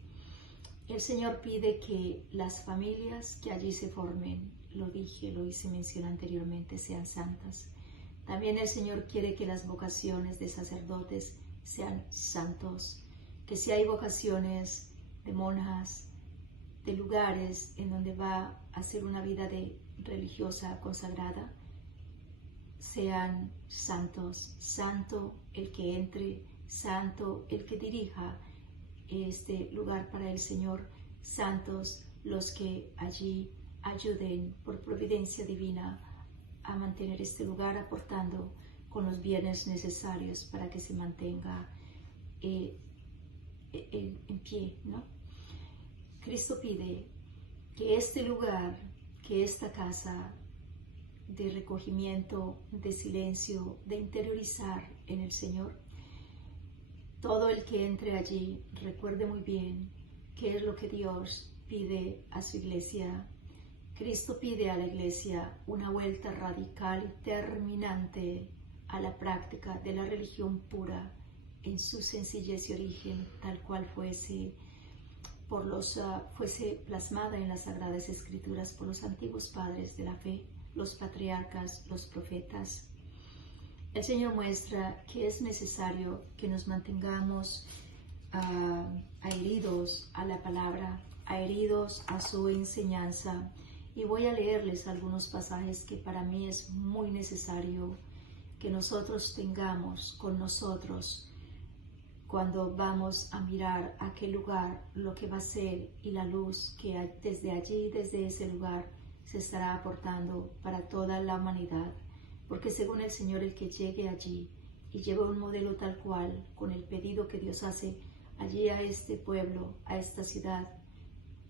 El Señor pide que las familias que allí se formen, lo dije, lo hice mención anteriormente, sean santas. También el Señor quiere que las vocaciones de sacerdotes sean santos, que si hay vocaciones de monjas, de lugares en donde va a hacer una vida de religiosa consagrada, sean santos, santo el que entre, santo el que dirija este lugar para el Señor, santos los que allí ayuden por providencia divina a mantener este lugar, aportando con los bienes necesarios para que se mantenga en pie, ¿no? Cristo pide que este lugar, que esta casa de recogimiento, de silencio, de interiorizar en el Señor. Todo el que entre allí recuerde muy bien qué es lo que Dios pide a su iglesia. Cristo pide a la iglesia una vuelta radical y terminante a la práctica de la religión pura en su sencillez y origen, tal cual fuese plasmada en las Sagradas Escrituras por los antiguos padres de la fe, los patriarcas, los profetas. El Señor muestra que es necesario que nos mantengamos adheridos a la palabra, adheridos a su enseñanza. Y voy a leerles algunos pasajes que para mí es muy necesario que nosotros tengamos con nosotros cuando vamos a mirar a aquel lugar lo que va a ser y la luz que desde allí, desde ese lugar, se estará aportando para toda la humanidad. Porque según el Señor, el que llegue allí y lleve un modelo tal cual, con el pedido que Dios hace allí a este pueblo, a esta ciudad,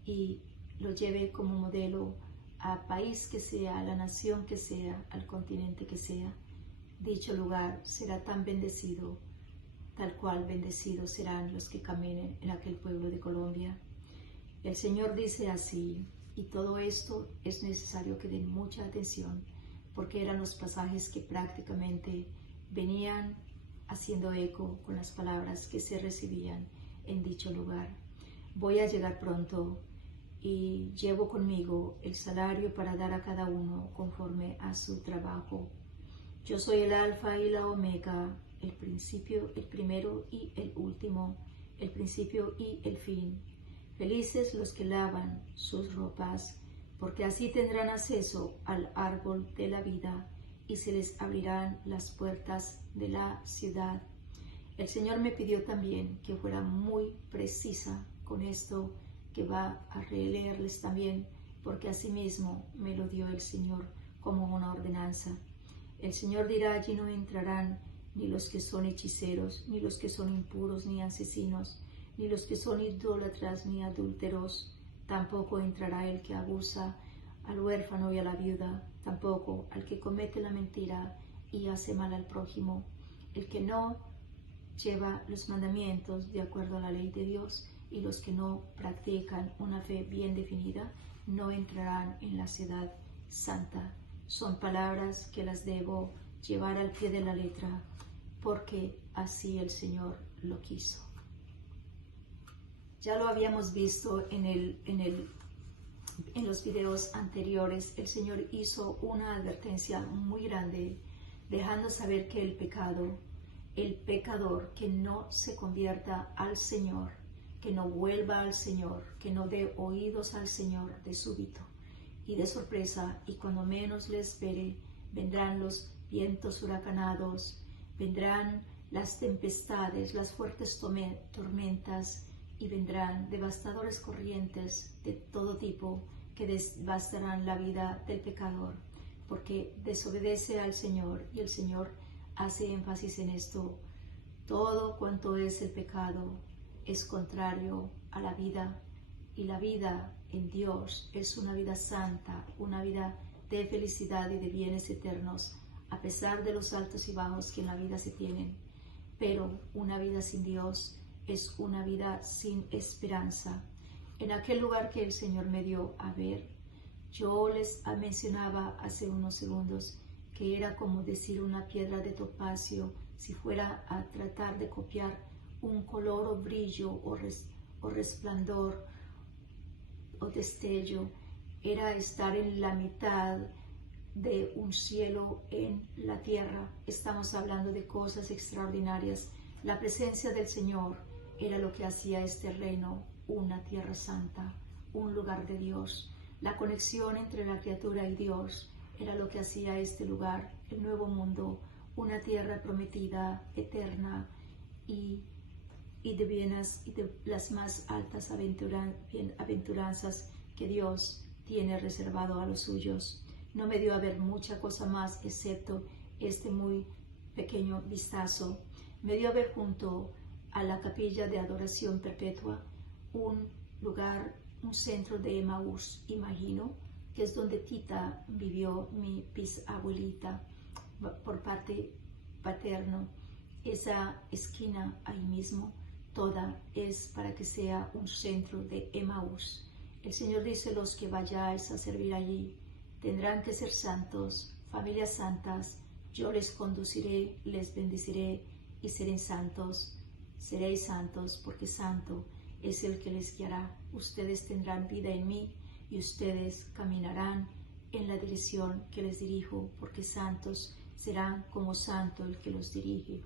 y lo lleve como modelo a país que sea, a la nación que sea, al continente que sea, dicho lugar será tan bendecido, tal cual bendecidos serán los que caminen en aquel pueblo de Colombia. El Señor dice así, y todo esto es necesario que den mucha atención, porque eran los pasajes que prácticamente venían haciendo eco con las palabras que se recibían en dicho lugar. Voy a llegar pronto y llevo conmigo el salario para dar a cada uno conforme a su trabajo. Yo soy el Alfa y la Omega, el principio, el primero y el último, el principio y el fin. Felices los que lavan sus ropas, porque así tendrán acceso al árbol de la vida y se les abrirán las puertas de la ciudad. El Señor me pidió también que fuera muy precisa con esto que va a releerles también, porque asimismo me lo dio el Señor como una ordenanza. El Señor dirá: allí no entrarán ni los que son hechiceros, ni los que son impuros, ni asesinos, ni los que son idólatras, ni adúlteros. Tampoco entrará el que abusa al huérfano y a la viuda, tampoco al que comete la mentira y hace mal al prójimo, el que no lleva los mandamientos de acuerdo a la ley de Dios, y los que no practican una fe bien definida no entrarán en la ciudad santa. Son palabras que las debo llevar al pie de la letra, porque así el Señor lo quiso. Ya lo habíamos visto en los videos anteriores. El Señor hizo una advertencia muy grande, dejando saber que el pecador que no se convierta al Señor, que no vuelva al Señor, que no dé oídos al Señor de súbito y de sorpresa, y cuando menos le espere, vendrán los vientos huracanados, vendrán las tempestades, las fuertes tormentas, y vendrán devastadores corrientes de todo tipo que devastarán la vida del pecador, porque desobedece al Señor, y el Señor hace énfasis en esto. Todo cuanto es el pecado es contrario a la vida, y la vida en Dios es una vida santa, una vida de felicidad y de bienes eternos, a pesar de los altos y bajos que en la vida se tienen. Pero una vida sin Dios es una vida sin esperanza. En aquel lugar que el Señor me dio a ver, yo les mencionaba hace unos segundos que era como decir una piedra de topacio si fuera a tratar de copiar un color o brillo o resplandor o destello. Era estar en la mitad de un cielo en la tierra. Estamos hablando de cosas extraordinarias. La presencia del Señor era lo que hacía este reino una tierra santa, un lugar de Dios. La conexión entre la criatura y Dios era lo que hacía este lugar, el nuevo mundo, una tierra prometida, eterna y de bienes y de las más altas aventuranzas que Dios tiene reservado a los suyos. No me dio a ver mucha cosa más excepto este muy pequeño vistazo. Me dio a ver junto a la capilla de adoración perpetua un lugar, un centro de Emaús, imagino, que es donde Tita vivió, mi bisabuelita, por parte paterno. Esa esquina ahí mismo, toda es para que sea un centro de Emaús. El Señor dice: los que vayáis a servir allí tendrán que ser santos, familias santas. Yo les conduciré, les bendeciré y seréis santos. Seréis santos, porque santo es el que les guiará. Ustedes tendrán vida en mí y ustedes caminarán en la dirección que les dirijo, porque santos serán como santo el que los dirige.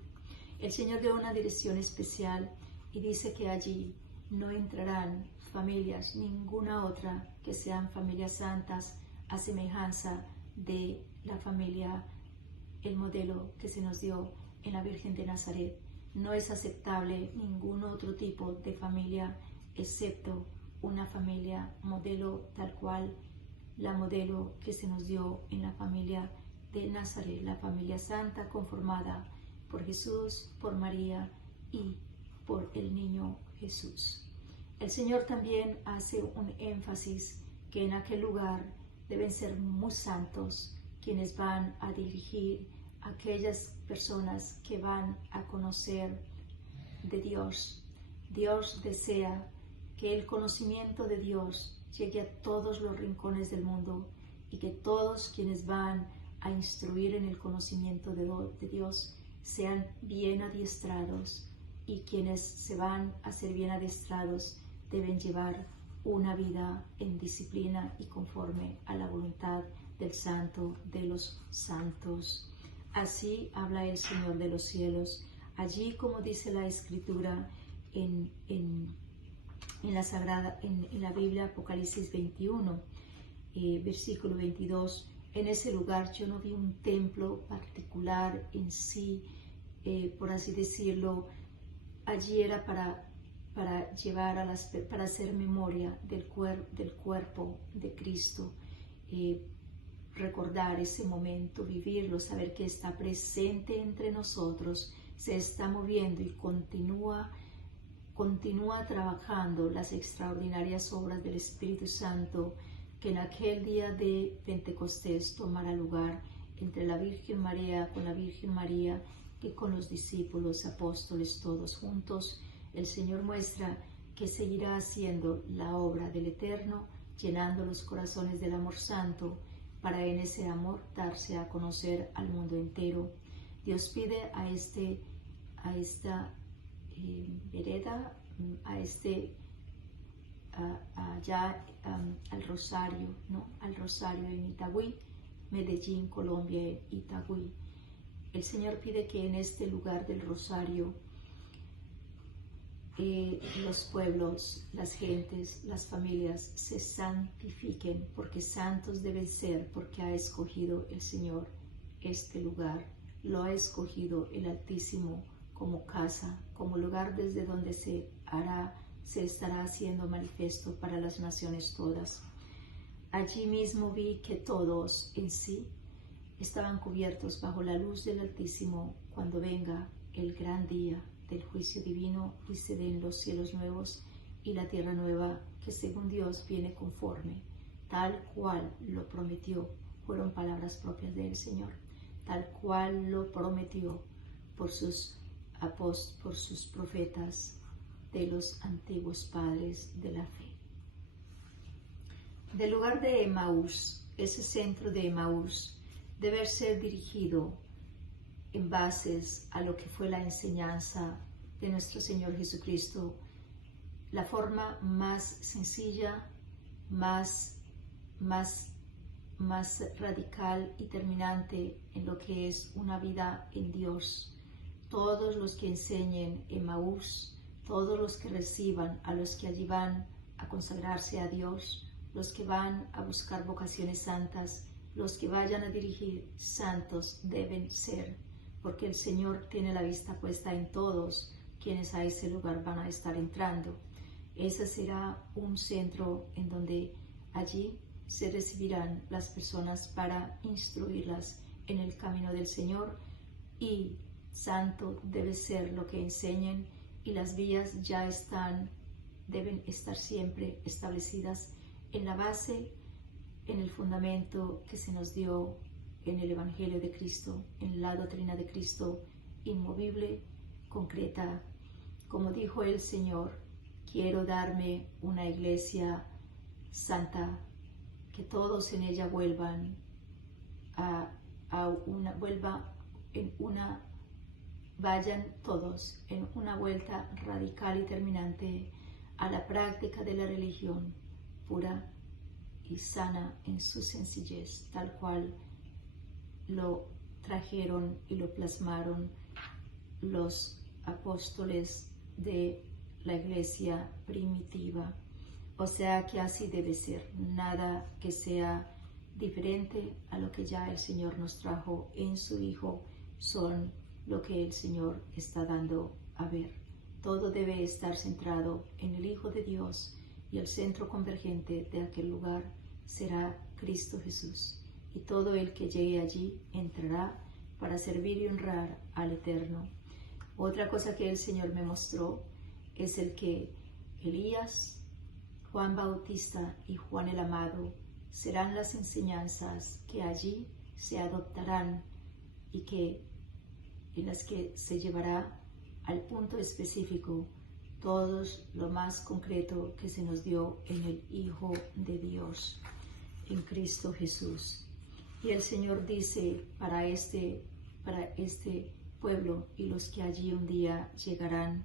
El Señor dio una dirección especial y dice que allí no entrarán familias, ninguna otra, que sean familias santas, a semejanza de la familia, el modelo que se nos dio en la Virgen de Nazaret. No es aceptable ningún otro tipo de familia excepto una familia modelo tal cual la modelo que se nos dio en la familia de Nazaret, la familia santa conformada por Jesús, por María y por el niño Jesús. El Señor también hace un énfasis que en aquel lugar deben ser muy santos quienes van a dirigir a aquellas personas que van a conocer de Dios. Dios desea que el conocimiento de Dios llegue a todos los rincones del mundo y que todos quienes van a instruir en el conocimiento de Dios sean bien adiestrados, y quienes se van a ser bien adiestrados deben llevar una vida en disciplina y conforme a la voluntad del Santo de los santos. Así habla el Señor de los cielos. Allí, como dice la Escritura en la Biblia, Apocalipsis 21, versículo 22, en ese lugar yo no vi un templo particular en sí, por así decirlo. Allí era para llevar para hacer memoria del cuerpo de Cristo, recordar ese momento, vivirlo, saber que está presente entre nosotros, se está moviendo y continúa trabajando las extraordinarias obras del Espíritu Santo que en aquel día de Pentecostés tomará lugar entre la Virgen María, con la Virgen María y con los discípulos, apóstoles, todos juntos. El Señor muestra que seguirá haciendo la obra del Eterno, llenando los corazones del amor santo, para en ese amor darse a conocer al mundo entero. Dios pide a esta vereda, allá al Rosario, ¿no? Al Rosario en Itagüí, Medellín, Colombia, Itagüí. El Señor pide que en este lugar del Rosario los pueblos, las gentes, las familias se santifiquen, porque santos deben ser, porque ha escogido el Señor este lugar. Lo ha escogido el Altísimo como casa, como lugar desde donde se estará haciendo manifiesto para las naciones todas. Allí mismo vi que todos en sí estaban cubiertos bajo la luz del Altísimo cuando venga el gran día del juicio divino y se den los cielos nuevos y la tierra nueva, que según Dios viene conforme, tal cual lo prometió. Fueron palabras propias del Señor, tal cual lo prometió por sus profetas de los antiguos padres de la fe. Del lugar de Emaús, ese centro de Emaús debe ser dirigido en bases a lo que fue la enseñanza de nuestro Señor Jesucristo, la forma más sencilla, más radical y terminante en lo que es una vida en Dios. Todos los que enseñen Emaús, todos los que reciban a los que allí van a consagrarse a Dios, los que van a buscar vocaciones santas, los que vayan a dirigir santos deben ser, porque el Señor tiene la vista puesta en todos quienes a ese lugar van a estar entrando. Ese será un centro en donde allí se recibirán las personas para instruirlas en el camino del Señor, y santo debe ser lo que enseñen, y las vías deben estar siempre establecidas en la base en el fundamento que se nos dio en el Evangelio de Cristo, en la doctrina de Cristo, inmovible, concreta. Como dijo el Señor, quiero darme una iglesia santa, que todos en ella vuelvan vayan todos en una vuelta radical y terminante a la práctica de la religión pura y sana en su sencillez, tal cual lo trajeron y lo plasmaron los apóstoles de la iglesia primitiva. O sea que así debe ser, nada que sea diferente a lo que ya el Señor nos trajo en su Hijo son lo que el Señor está dando a ver. Todo debe estar centrado en el Hijo de Dios, y el centro convergente de aquel lugar será Cristo Jesús. Y todo el que llegue allí entrará para servir y honrar al Eterno. Otra cosa que el Señor me mostró es el que Elías, Juan Bautista y Juan el Amado serán las enseñanzas que allí se adoptarán y en las que se llevará al punto específico todos lo más concreto que se nos dio en el Hijo de Dios, en Cristo Jesús. Y el Señor dice para este pueblo y los que allí un día llegarán,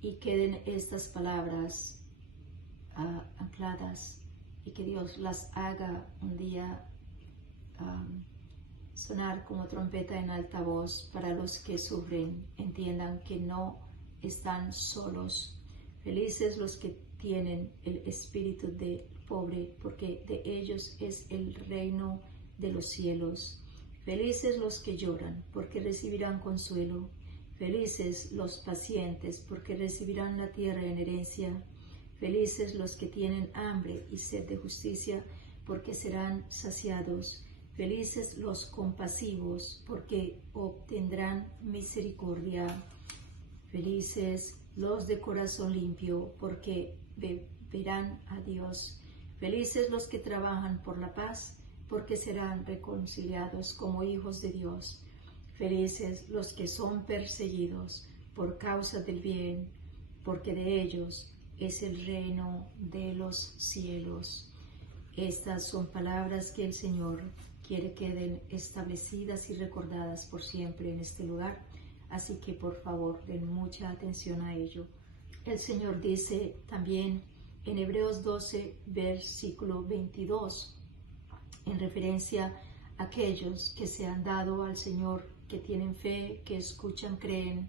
y queden estas palabras ancladas, y que Dios las haga un día sonar como trompeta en alta voz para los que sufren, entiendan que no están solos. Felices los que tienen el espíritu de pobre, porque de ellos es el reino de los cielos. Felices los que lloran, porque recibirán consuelo. Felices los pacientes, porque recibirán la tierra en herencia. Felices los que tienen hambre y sed de justicia, porque serán saciados. Felices los compasivos, porque obtendrán misericordia. Felices los de corazón limpio, porque verán a Dios. Felices los que trabajan por la paz, porque serán reconciliados como hijos de Dios. Felices los que son perseguidos por causa del bien, porque de ellos es el reino de los cielos. Estas son palabras que el Señor quiere queden establecidas y recordadas por siempre en este lugar, así que por favor den mucha atención a ello. El Señor dice también en Hebreos 12, versículo 22, en referencia a aquellos que se han dado al Señor, que tienen fe, que escuchan, creen.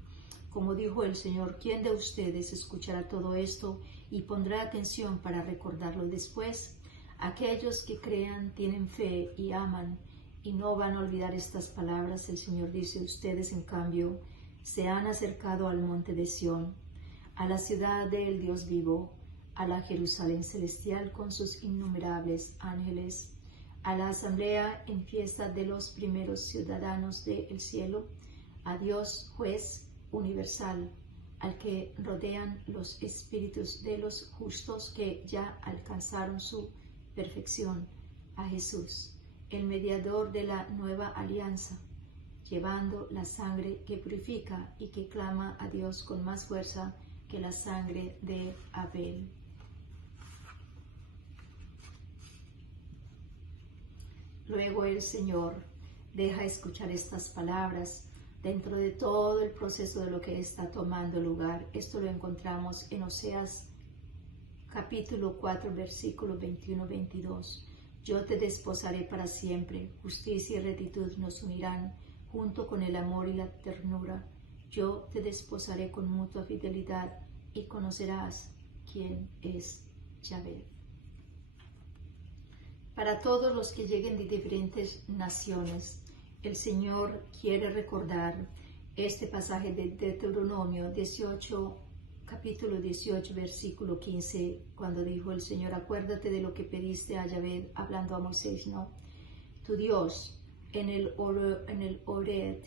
Como dijo el Señor, ¿quién de ustedes escuchará todo esto y pondrá atención para recordarlo después? Aquellos que crean, tienen fe y aman y no van a olvidar estas palabras. El Señor dice, ustedes en cambio se han acercado al monte de Sión, a la ciudad del Dios vivo, a la Jerusalén celestial con sus innumerables ángeles, a la asamblea en fiesta de los primeros ciudadanos del cielo, a Dios juez universal, al que rodean los espíritus de los justos que ya alcanzaron su perfección, a Jesús, el mediador de la nueva alianza, llevando la sangre que purifica y que clama a Dios con más fuerza que la sangre de Abel. Luego el Señor deja escuchar estas palabras dentro de todo el proceso de lo que está tomando lugar. Esto lo encontramos en Oseas capítulo 4, versículo 21-22. Yo te desposaré para siempre, justicia y rectitud nos unirán, junto con el amor y la ternura. Yo te desposaré con mutua fidelidad y conocerás quién es Yahvé. Para todos los que lleguen de diferentes naciones, el Señor quiere recordar este pasaje de Deuteronomio 18, capítulo 18, versículo 15, cuando dijo el Señor, acuérdate de lo que pediste a Yahvé, hablando a Moisés, ¿no? Tu Dios, en el Horeb,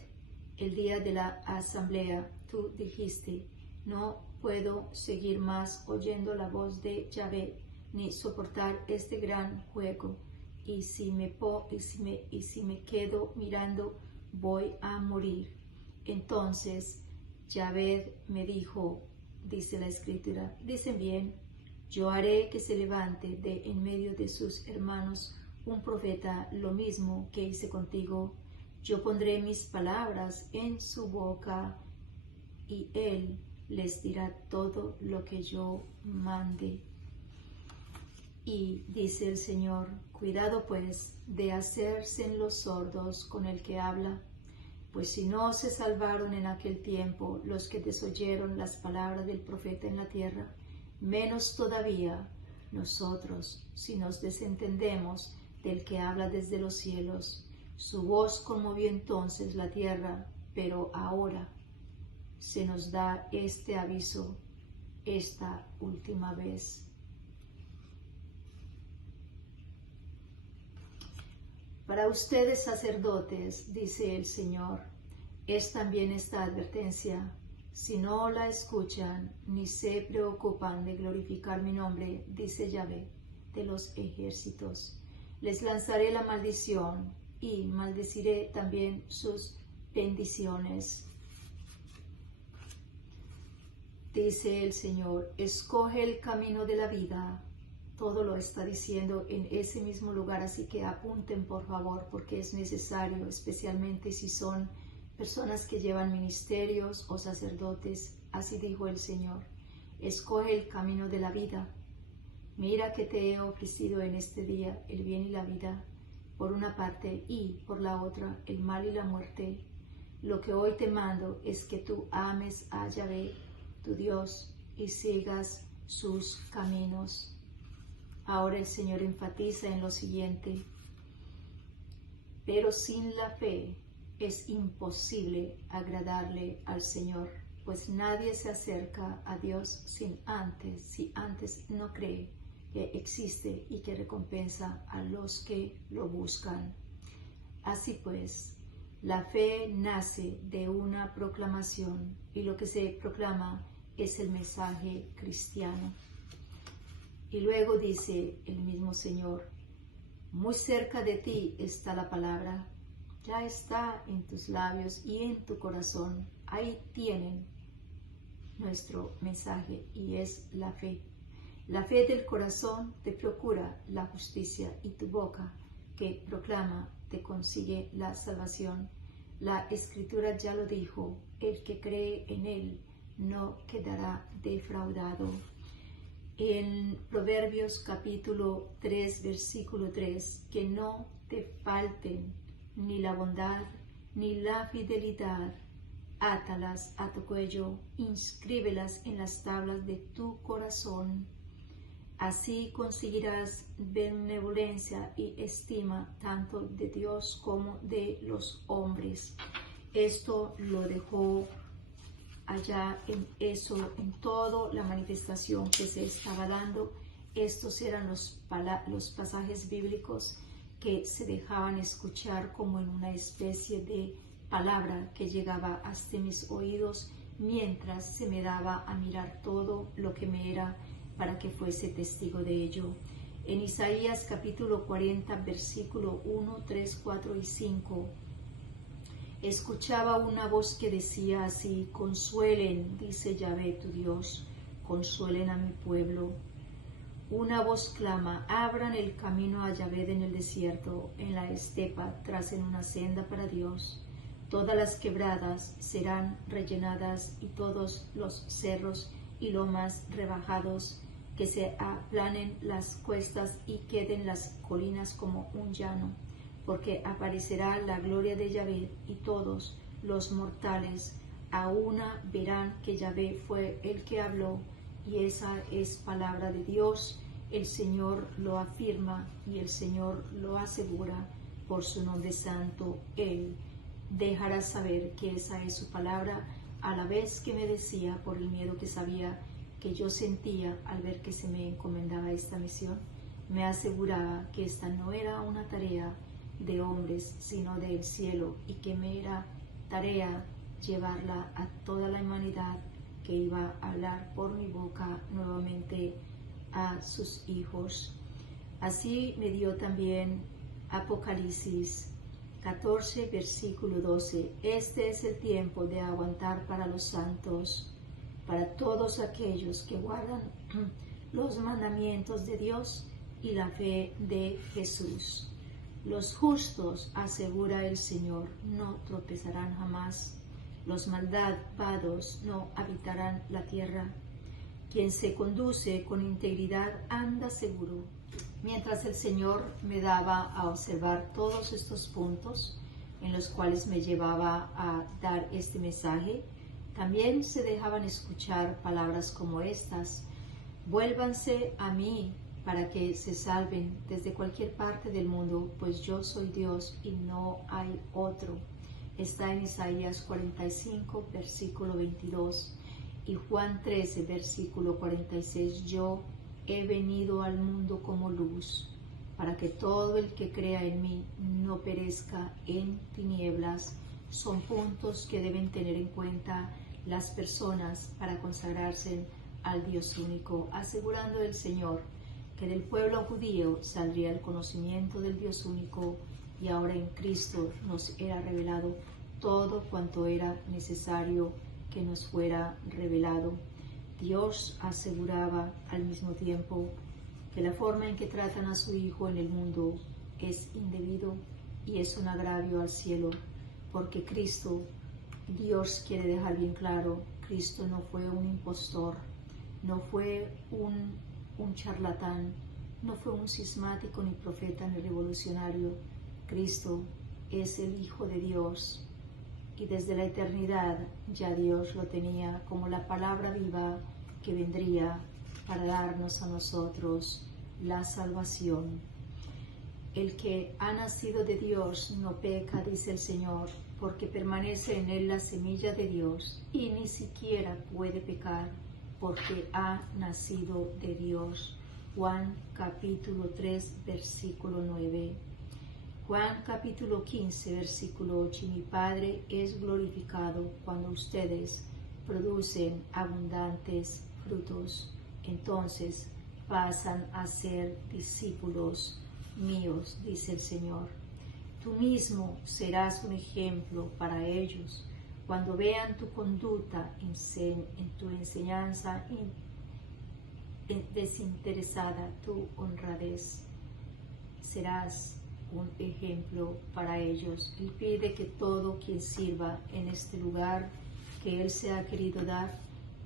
el día de la asamblea, tú dijiste, no puedo seguir más oyendo la voz de Yahvé, ni soportar este gran juego. y si me quedo mirando, voy a morir. Entonces Yahvé me dijo, dice la Escritura, dicen bien, yo haré que se levante de en medio de sus hermanos un profeta, lo mismo que hice contigo. Yo pondré mis palabras en su boca y él les dirá todo lo que yo mande. Y dice el Señor, cuidado pues de hacerse los sordos con el que habla, pues si no se salvaron en aquel tiempo los que desoyeron las palabras del profeta en la tierra, menos todavía nosotros, si nos desentendemos del que habla desde los cielos. Su voz conmovió entonces la tierra, pero ahora se nos da este aviso, esta última vez. Para ustedes sacerdotes, dice el Señor, es también esta advertencia. Si no la escuchan ni se preocupan de glorificar mi nombre, dice Yahvé de los ejércitos, les lanzaré la maldición y maldeciré también sus bendiciones. Dice el Señor, escoge el camino de la vida. Todo lo está diciendo en ese mismo lugar, así que apunten por favor, porque es necesario, especialmente si son personas que llevan ministerios o sacerdotes. Así dijo el Señor, escoge el camino de la vida. Mira que te he ofrecido en este día el bien y la vida, por una parte, y por la otra el mal y la muerte. Lo que hoy te mando es que tú ames a Yahvé, tu Dios, y sigas sus caminos. Ahora el Señor enfatiza en lo siguiente, pero sin la fe es imposible agradarle al Señor, pues nadie se acerca a Dios si antes no cree que existe y que recompensa a los que lo buscan. Así pues, la fe nace de una proclamación y lo que se proclama es el mensaje cristiano. Y luego dice el mismo Señor, muy cerca de ti está la palabra, ya está en tus labios y en tu corazón. Ahí tienen nuestro mensaje y es la fe. La fe del corazón te procura la justicia y tu boca que proclama te consigue la salvación. La Escritura ya lo dijo, el que cree en él no quedará defraudado. En Proverbios capítulo 3, versículo 3, que no te falten ni la bondad ni la fidelidad, átalas a tu cuello, inscríbelas en las tablas de tu corazón. Así conseguirás benevolencia y estima tanto de Dios como de los hombres. Esto lo dejó allá en toda la manifestación que se estaba dando. Estos eran los pasajes bíblicos que se dejaban escuchar como en una especie de palabra que llegaba hasta mis oídos mientras se me daba a mirar todo lo que me era para que fuese testigo de ello. En Isaías capítulo 40, versículo 1, 3, 4 y 5, escuchaba una voz que decía así, consuelen, dice Yahvé tu Dios, consuelen a mi pueblo. Una voz clama, abran el camino a Yahvé en el desierto, en la estepa, tracen una senda para Dios. Todas las quebradas serán rellenadas y todos los cerros y lomas rebajados, que se aplanen las cuestas y queden las colinas como un llano, porque aparecerá la gloria de Yahvé y todos los mortales a una verán que Yahvé fue el que habló, y esa es palabra de Dios. El Señor lo afirma y el Señor lo asegura por su nombre santo. Él dejará saber que esa es su palabra, a la vez que me decía, por el miedo que sabía que yo sentía al ver que se me encomendaba esta misión, me aseguraba que esta no era una tarea de hombres, sino del cielo, y que me era tarea llevarla a toda la humanidad, que iba a hablar por mi boca nuevamente a sus hijos. Así me dio también Apocalipsis 14, versículo 12. Este es el tiempo de aguantar para los santos, para todos aquellos que guardan los mandamientos de Dios y la fe de Jesús. Los justos, asegura el Señor, no tropezarán jamás. Los malvados no habitarán la tierra. Quien se conduce con integridad anda seguro. Mientras el Señor me daba a observar todos estos puntos en los cuales me llevaba a dar este mensaje, también se dejaban escuchar palabras como estas: vuélvanse a mí para que se salven desde cualquier parte del mundo, pues yo soy Dios y no hay otro. Está en Isaías 45, versículo 22 y Juan 13, versículo 46. Yo he venido al mundo como luz, para que todo el que crea en mí no perezca en tinieblas. Son puntos que deben tener en cuenta las personas para consagrarse al Dios único, asegurando el Señor que del pueblo judío saldría el conocimiento del Dios único, y ahora en Cristo nos era revelado todo cuanto era necesario que nos fuera revelado. Dios aseguraba al mismo tiempo que la forma en que tratan a su Hijo en el mundo es indebido y es un agravio al cielo, porque Cristo, Dios quiere dejar bien claro, Cristo no fue un impostor, no fue un charlatán, no fue un cismático, ni profeta, ni revolucionario. Cristo es el Hijo de Dios, y desde la eternidad ya Dios lo tenía como la palabra viva que vendría para darnos a nosotros la salvación. El que ha nacido de Dios no peca, dice el Señor, porque permanece en él la semilla de Dios, y ni siquiera puede pecar, porque ha nacido de Dios. Juan capítulo 3, versículo 9. Juan capítulo 15, versículo 8. Mi Padre es glorificado cuando ustedes producen abundantes frutos. Entonces pasan a ser discípulos míos, dice el Señor. Tú mismo serás un ejemplo para ellos. Cuando vean tu conducta en tu enseñanza desinteresada, tu honradez, serás un ejemplo para ellos. Él pide que todo quien sirva en este lugar que Él se ha querido dar,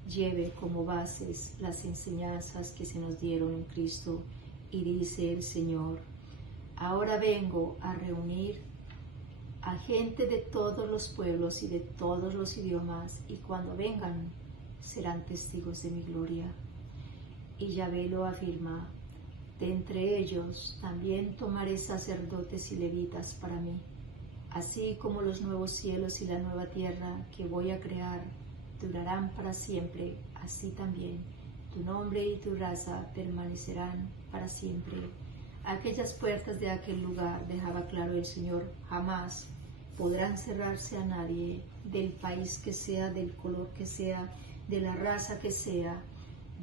lleve como bases las enseñanzas que se nos dieron en Cristo. Y dice el Señor: ahora vengo a reunir a gente de todos los pueblos y de todos los idiomas, y cuando vengan serán testigos de mi gloria. Y Yahvé lo afirma: de entre ellos también tomaré sacerdotes y levitas para mí, así como los nuevos cielos y la nueva tierra que voy a crear durarán para siempre, así también tu nombre y tu raza permanecerán para siempre. Aquellas puertas de aquel lugar, dejaba claro el Señor, jamás podrán cerrarse a nadie, del país que sea, del color que sea, de la raza que sea,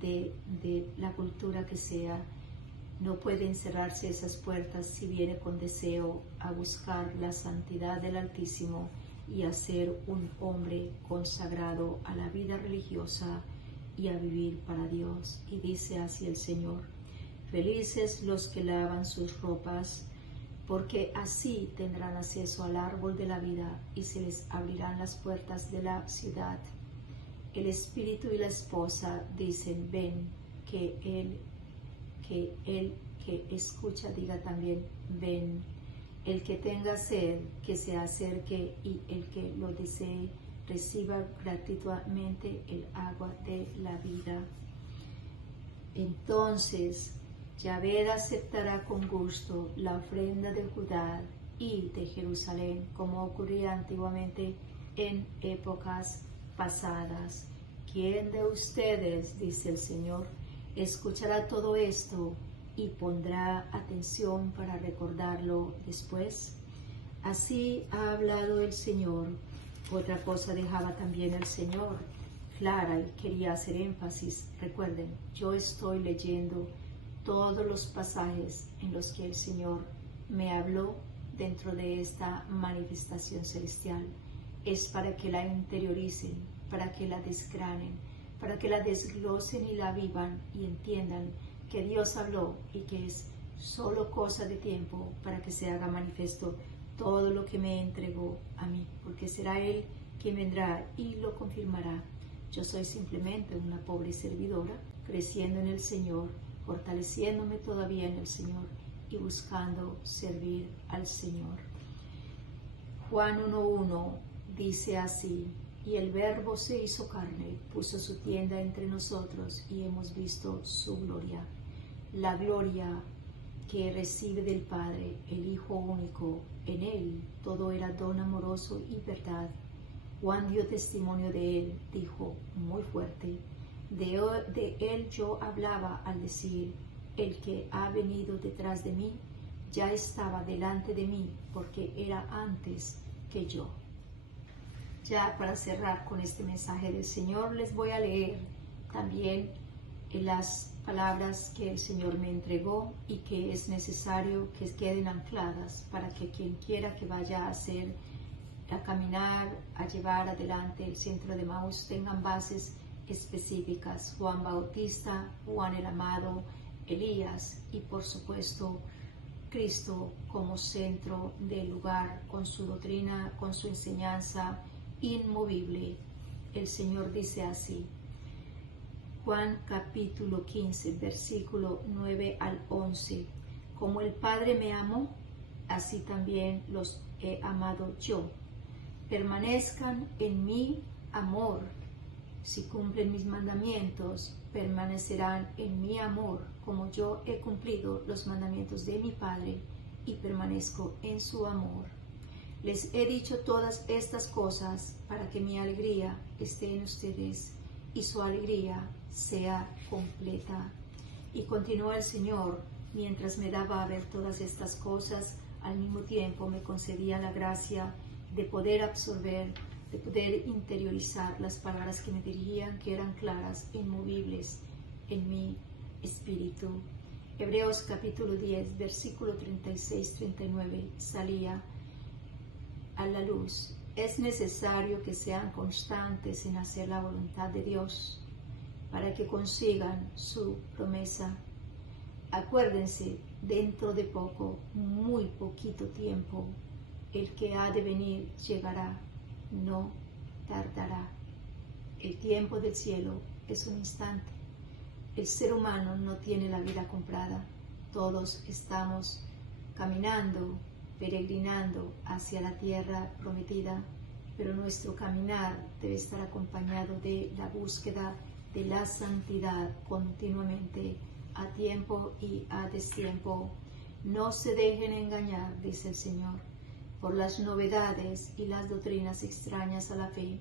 de la cultura que sea. No pueden cerrarse esas puertas si viene con deseo a buscar la santidad del Altísimo y a ser un hombre consagrado a la vida religiosa y a vivir para Dios. Y dice así el Señor: felices los que lavan sus ropas, porque así tendrán acceso al árbol de la vida y se les abrirán las puertas de la ciudad. El espíritu y la esposa dicen: ven. Que el que escucha diga también: ven. El que tenga sed, que se acerque, y el que lo desee, reciba gratuitamente el agua de la vida. Entonces Yahvé aceptará con gusto la ofrenda de Judá y de Jerusalén, como ocurría antiguamente en épocas pasadas. ¿Quién de ustedes, dice el Señor, escuchará todo esto y pondrá atención para recordarlo después? Así ha hablado el Señor. Otra cosa dejaba también el Señor clara y quería hacer énfasis. Recuerden, yo estoy leyendo todos los pasajes en los que el Señor me habló dentro de esta manifestación celestial es para que la interioricen, para que la desgranen, para que la desglosen y la vivan y entiendan que Dios habló y que es solo cosa de tiempo para que se haga manifiesto todo lo que me entregó a mí, porque será Él quien vendrá y lo confirmará. Yo soy simplemente una pobre servidora, creciendo en el Señor, fortaleciéndome todavía en el Señor y buscando servir al Señor. Juan 1:1 dice así: y el Verbo se hizo carne, puso su tienda entre nosotros y hemos visto su gloria, la gloria que recibe del Padre, el Hijo único. En Él todo era don amoroso y verdad. Juan dio testimonio de Él, dijo muy fuerte: de Él yo hablaba al decir, el que ha venido detrás de mí ya estaba delante de mí, porque era antes que yo. Ya para cerrar con este mensaje del Señor, les voy a leer también las palabras que el Señor me entregó y que es necesario que queden ancladas para que quien quiera que vaya a caminar, a llevar adelante el centro de Maús tengan bases específicas: Juan Bautista, Juan el Amado, Elías y por supuesto Cristo como centro del lugar, con su doctrina, con su enseñanza inmovible. El Señor dice así: Juan capítulo 15, versículo 9 al 11. Como el Padre me amó, así también los he amado yo. Permanezcan en mi amor. Si cumplen mis mandamientos, permanecerán en mi amor, como yo he cumplido los mandamientos de mi Padre y permanezco en su amor. Les he dicho todas estas cosas para que mi alegría esté en ustedes y su alegría sea completa. Y continuó el Señor: mientras me daba a ver todas estas cosas, al mismo tiempo me concedía la gracia de poder absorber, de poder interiorizar las palabras que me dirigían, que eran claras e inmovibles en mi espíritu. Hebreos capítulo 10, versículo 36-39 salía a la luz. Es necesario que sean constantes en hacer la voluntad de Dios para que consigan su promesa. Acuérdense, dentro de poco, muy poquito tiempo, el que ha de venir llegará, no tardará. El tiempo del cielo es un instante. El ser humano no tiene la vida comprada. Todos estamos caminando, peregrinando hacia la tierra prometida, pero nuestro caminar debe estar acompañado de la búsqueda de la santidad continuamente, a tiempo y a destiempo. No se dejen engañar, dice el Señor, por las novedades y las doctrinas extrañas a la fe.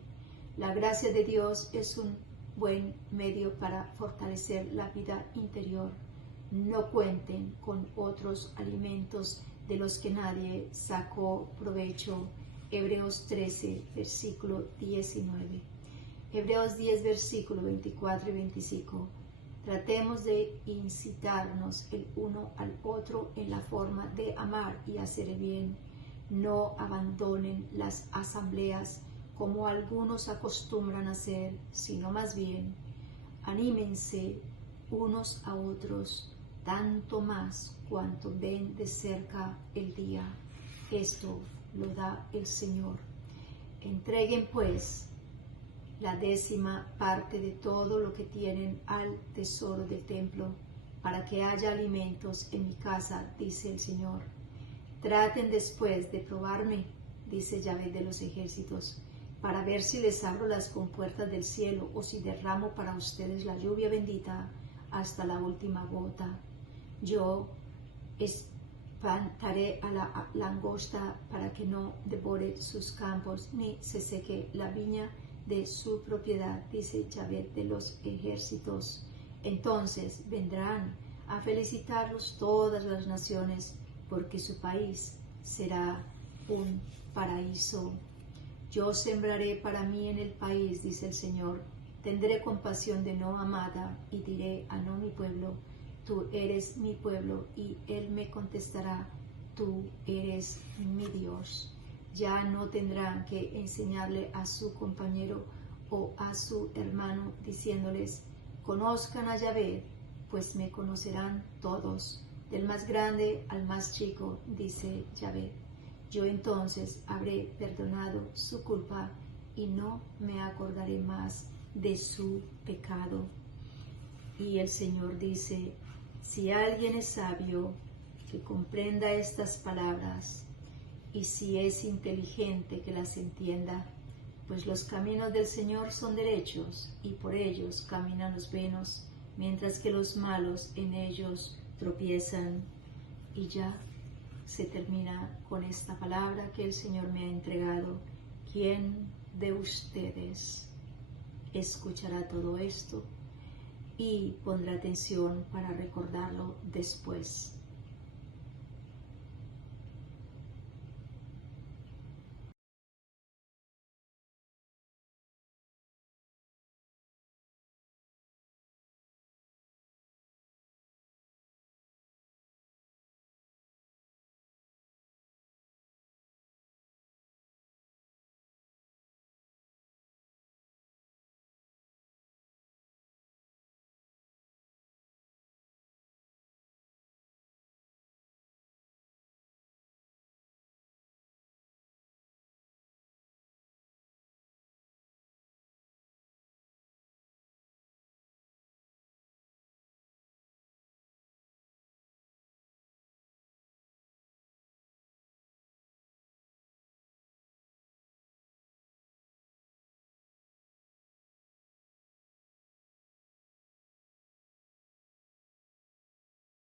La gracia de Dios es un buen medio para fortalecer la vida interior. No cuenten con otros alimentos de los que nadie sacó provecho. Hebreos 13, versículo 19. Hebreos 10, versículo 24 y 25. Tratemos de incitarnos el uno al otro en la forma de amar y hacer el bien. No abandonen las asambleas como algunos acostumbran hacer, sino más bien anímense unos a otros, tanto más cuanto ven de cerca el día. Esto lo da el Señor. Entreguen pues la 10ª parte de todo lo que tienen al tesoro del templo, para que haya alimentos en mi casa, dice el Señor. Traten después de probarme, dice Yahvé de los ejércitos, para ver si les abro las compuertas del cielo o si derramo para ustedes la lluvia bendita hasta la última gota. Yo espantaré a la langosta para que no devore sus campos, ni se seque la viña de su propiedad, dice Yahvé de los ejércitos. Entonces vendrán a felicitarlos todas las naciones, porque su país será un paraíso. Yo sembraré para mí en el país, dice el Señor. Tendré compasión de no amada y diré a no mi pueblo, tú eres mi pueblo, y él me contestará, tú eres mi Dios. Ya no tendrán que enseñarle a su compañero o a su hermano diciéndoles, conozcan a Yahvé, pues me conocerán todos, del más grande al más chico, dice Yahvé. Yo entonces habré perdonado su culpa y no me acordaré más de su pecado. Y el Señor dice, si alguien es sabio, que comprenda estas palabras, y si es inteligente, que las entienda, pues los caminos del Señor son derechos, y por ellos caminan los buenos, mientras que los malos en ellos tropiezan. Y ya se termina con esta palabra que el Señor me ha entregado. ¿Quién de ustedes escuchará todo esto y pondrá atención para recordarlo después?